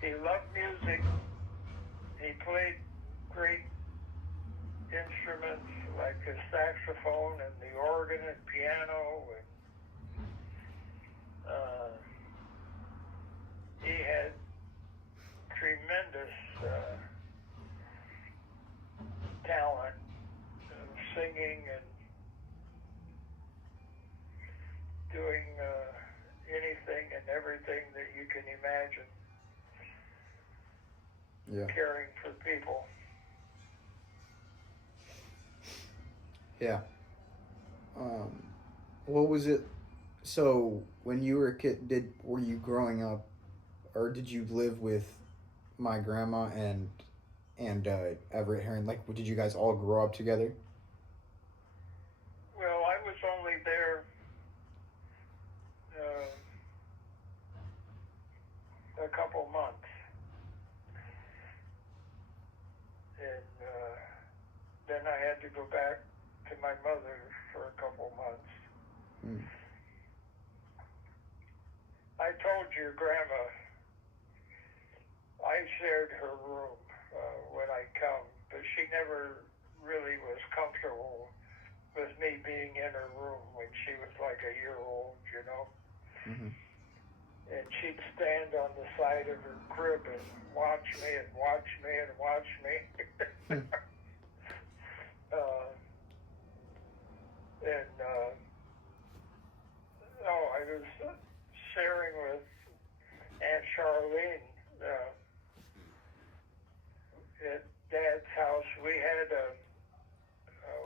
He loved music. He played great instruments like the saxophone and the organ and piano. And he had tremendous talent of singing and doing anything and everything that you can imagine. Yeah. Caring for people. Yeah. What was it? So when you were a kid, were you growing up, or did you live with my grandma and Everett Heron? Like, did you guys all grow up together? Well, I was only there a couple months, and I told your grandma I shared her room when I come, but she never really was comfortable with me being in her room when she was like a year old, you know. Mm-hmm. And she'd stand on the side of her crib and watch me and watch me and watch me. I was sharing with Aunt Charlene at Dad's house. We had a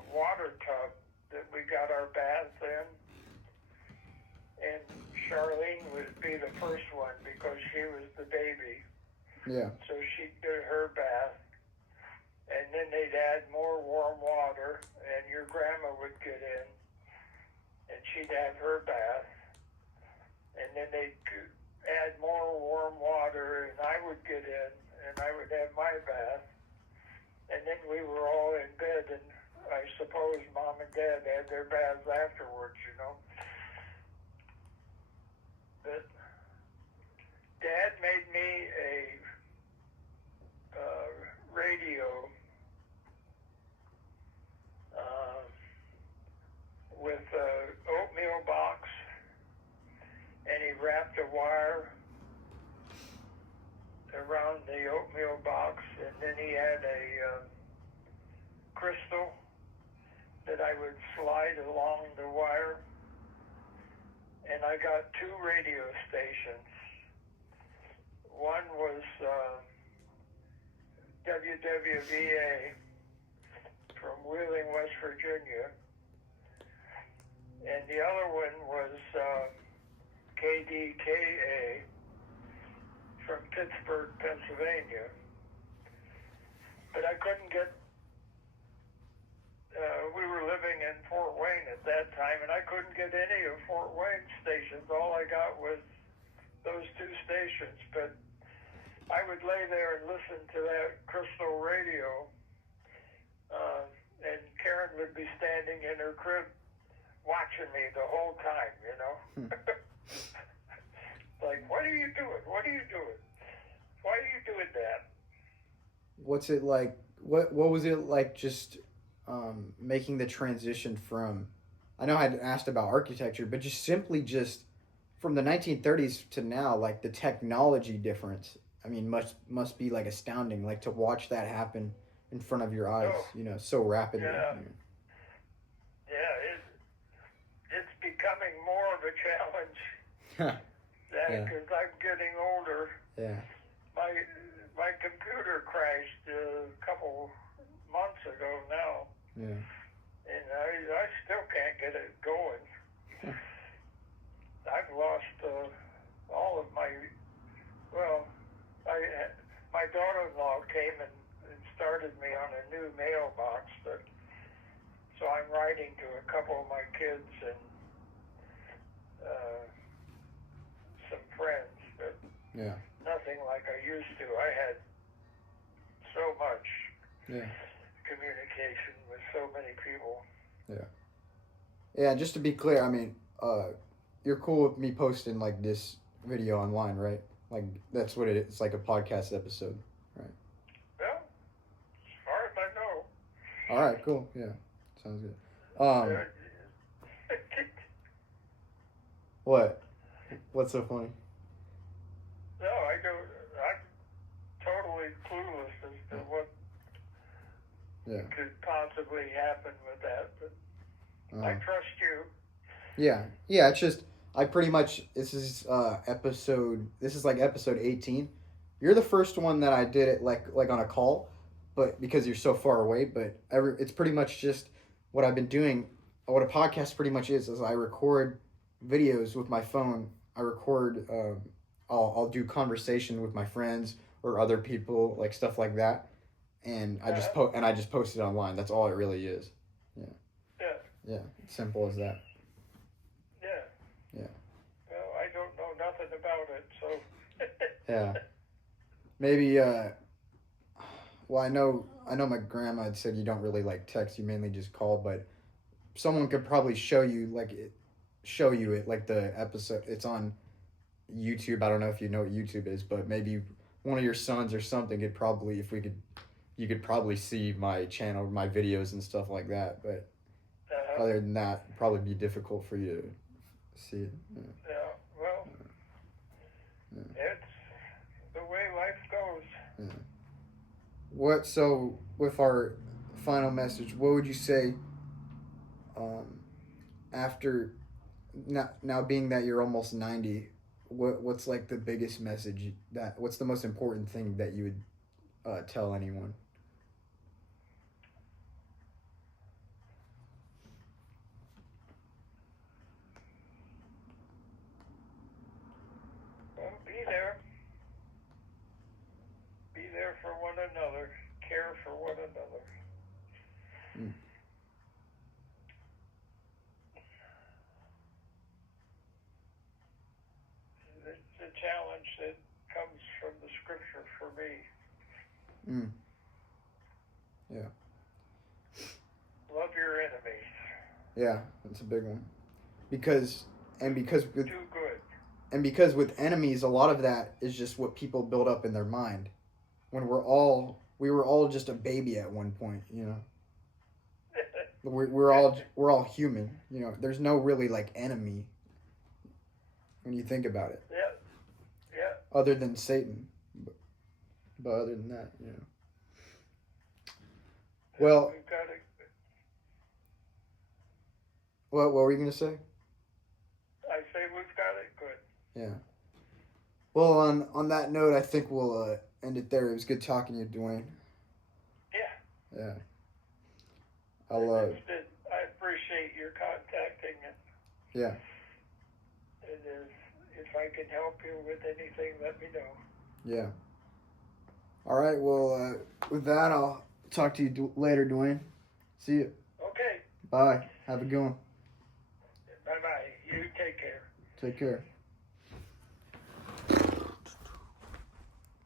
water tub that we got our baths in, and Charlene would be the first one because she was the baby. Yeah. So she'd do her bath, and then they'd add more warm water, and your grandma would get in, and she'd have her bath, and then they'd add more warm water, and I would get in, and I would have my bath, and then we were all in bed, and I suppose Mom and Dad had their baths afterwards, you know. But Dad made me a radio with an oatmeal box, and he wrapped a wire around the oatmeal box, and then he had a crystal that I would slide along the wire, and I got 2 radio stations. One was WWVA from Wheeling, West Virginia, and the other one was KDKA from Pittsburgh, Pennsylvania. But I couldn't get, we were living in Fort Wayne at that time, and I couldn't get any of Fort Wayne stations. All I got was those 2 stations, but I would lay there and listen to that crystal radio, and Karen would be standing in her crib watching me the whole time, you know. Like, what are you doing? What are you doing? Why are you doing that? What's it like? What was it like just making the transition from, I know I had asked about architecture, but just simply just from the 1930s to now, like the technology difference, I mean, must be like astounding, like to watch that happen in front of your eyes, you know, so rapidly. Yeah, it's becoming more of a challenge. Because I'm getting older. Yeah. My computer crashed a couple months ago now. Yeah. And I still can't get it going. I've lost all of my, my daughter-in-law came and started me on a new mailbox, so I'm writing to a couple of my kids and some friends, but nothing like I used to. I had so much communication with so many people. Yeah, just to be clear, I mean, you're cool with me posting like this video online, right? Like that's what it is. It's like a podcast episode, right? Well, as far as I know. All right, cool. Yeah, sounds good. What? What's so funny? No, I'm totally clueless as to what could possibly happen with that, but I trust you. Yeah, it's just, I pretty much, this is like episode 18. You're the first one that I did it like on a call, but because you're so far away, but it's pretty much just what I've been doing. What a podcast pretty much is I record videos with my phone. I record, I'll do conversation with my friends or other people, like stuff like that. And I just post it online. That's all it really is. Yeah, simple as that. Yeah. Well, I don't know nothing about it, so. Yeah. Maybe. Well, I know my grandma had said you don't really like text. You mainly just call, but someone could probably show you it like the episode. It's on YouTube. I don't know if you know what YouTube is, but maybe one of your sons or something could probably, if we could, you could probably see my channel, my videos and stuff like that. But other than that, it'd probably be difficult for you to see it. Yeah, well, it's the way life goes. Yeah. So with our final message, what would you say after now being that you're almost 90, what's like the biggest message what's the most important thing that you would tell anyone? Well, be there. Be there for one another. Care for one another. Mm. It's a challenge that comes from the scripture for me. Mm. Yeah. Love your enemies. Yeah, that's a big one. Because with Do good. and because with enemies, a lot of that is just what people build up in their mind. When we were all just a baby at one point, you know. We're all human, you know. There's no really like enemy when you think about it. Yeah. Yeah. Other than Satan, but other than that, you know. Well, We've got to. what were you gonna say? I say we've got it good. Yeah. Well, on that note, I think we'll end it there. It was good talking to you, Duane. Yeah. Yeah. I appreciate your contacting and. Yeah. And if I can help you with anything, let me know. Yeah. All right. Well, with that, I'll talk to you later, Duane. See you. Okay. Bye. Have a good one. Bye-bye. You take care. Take care.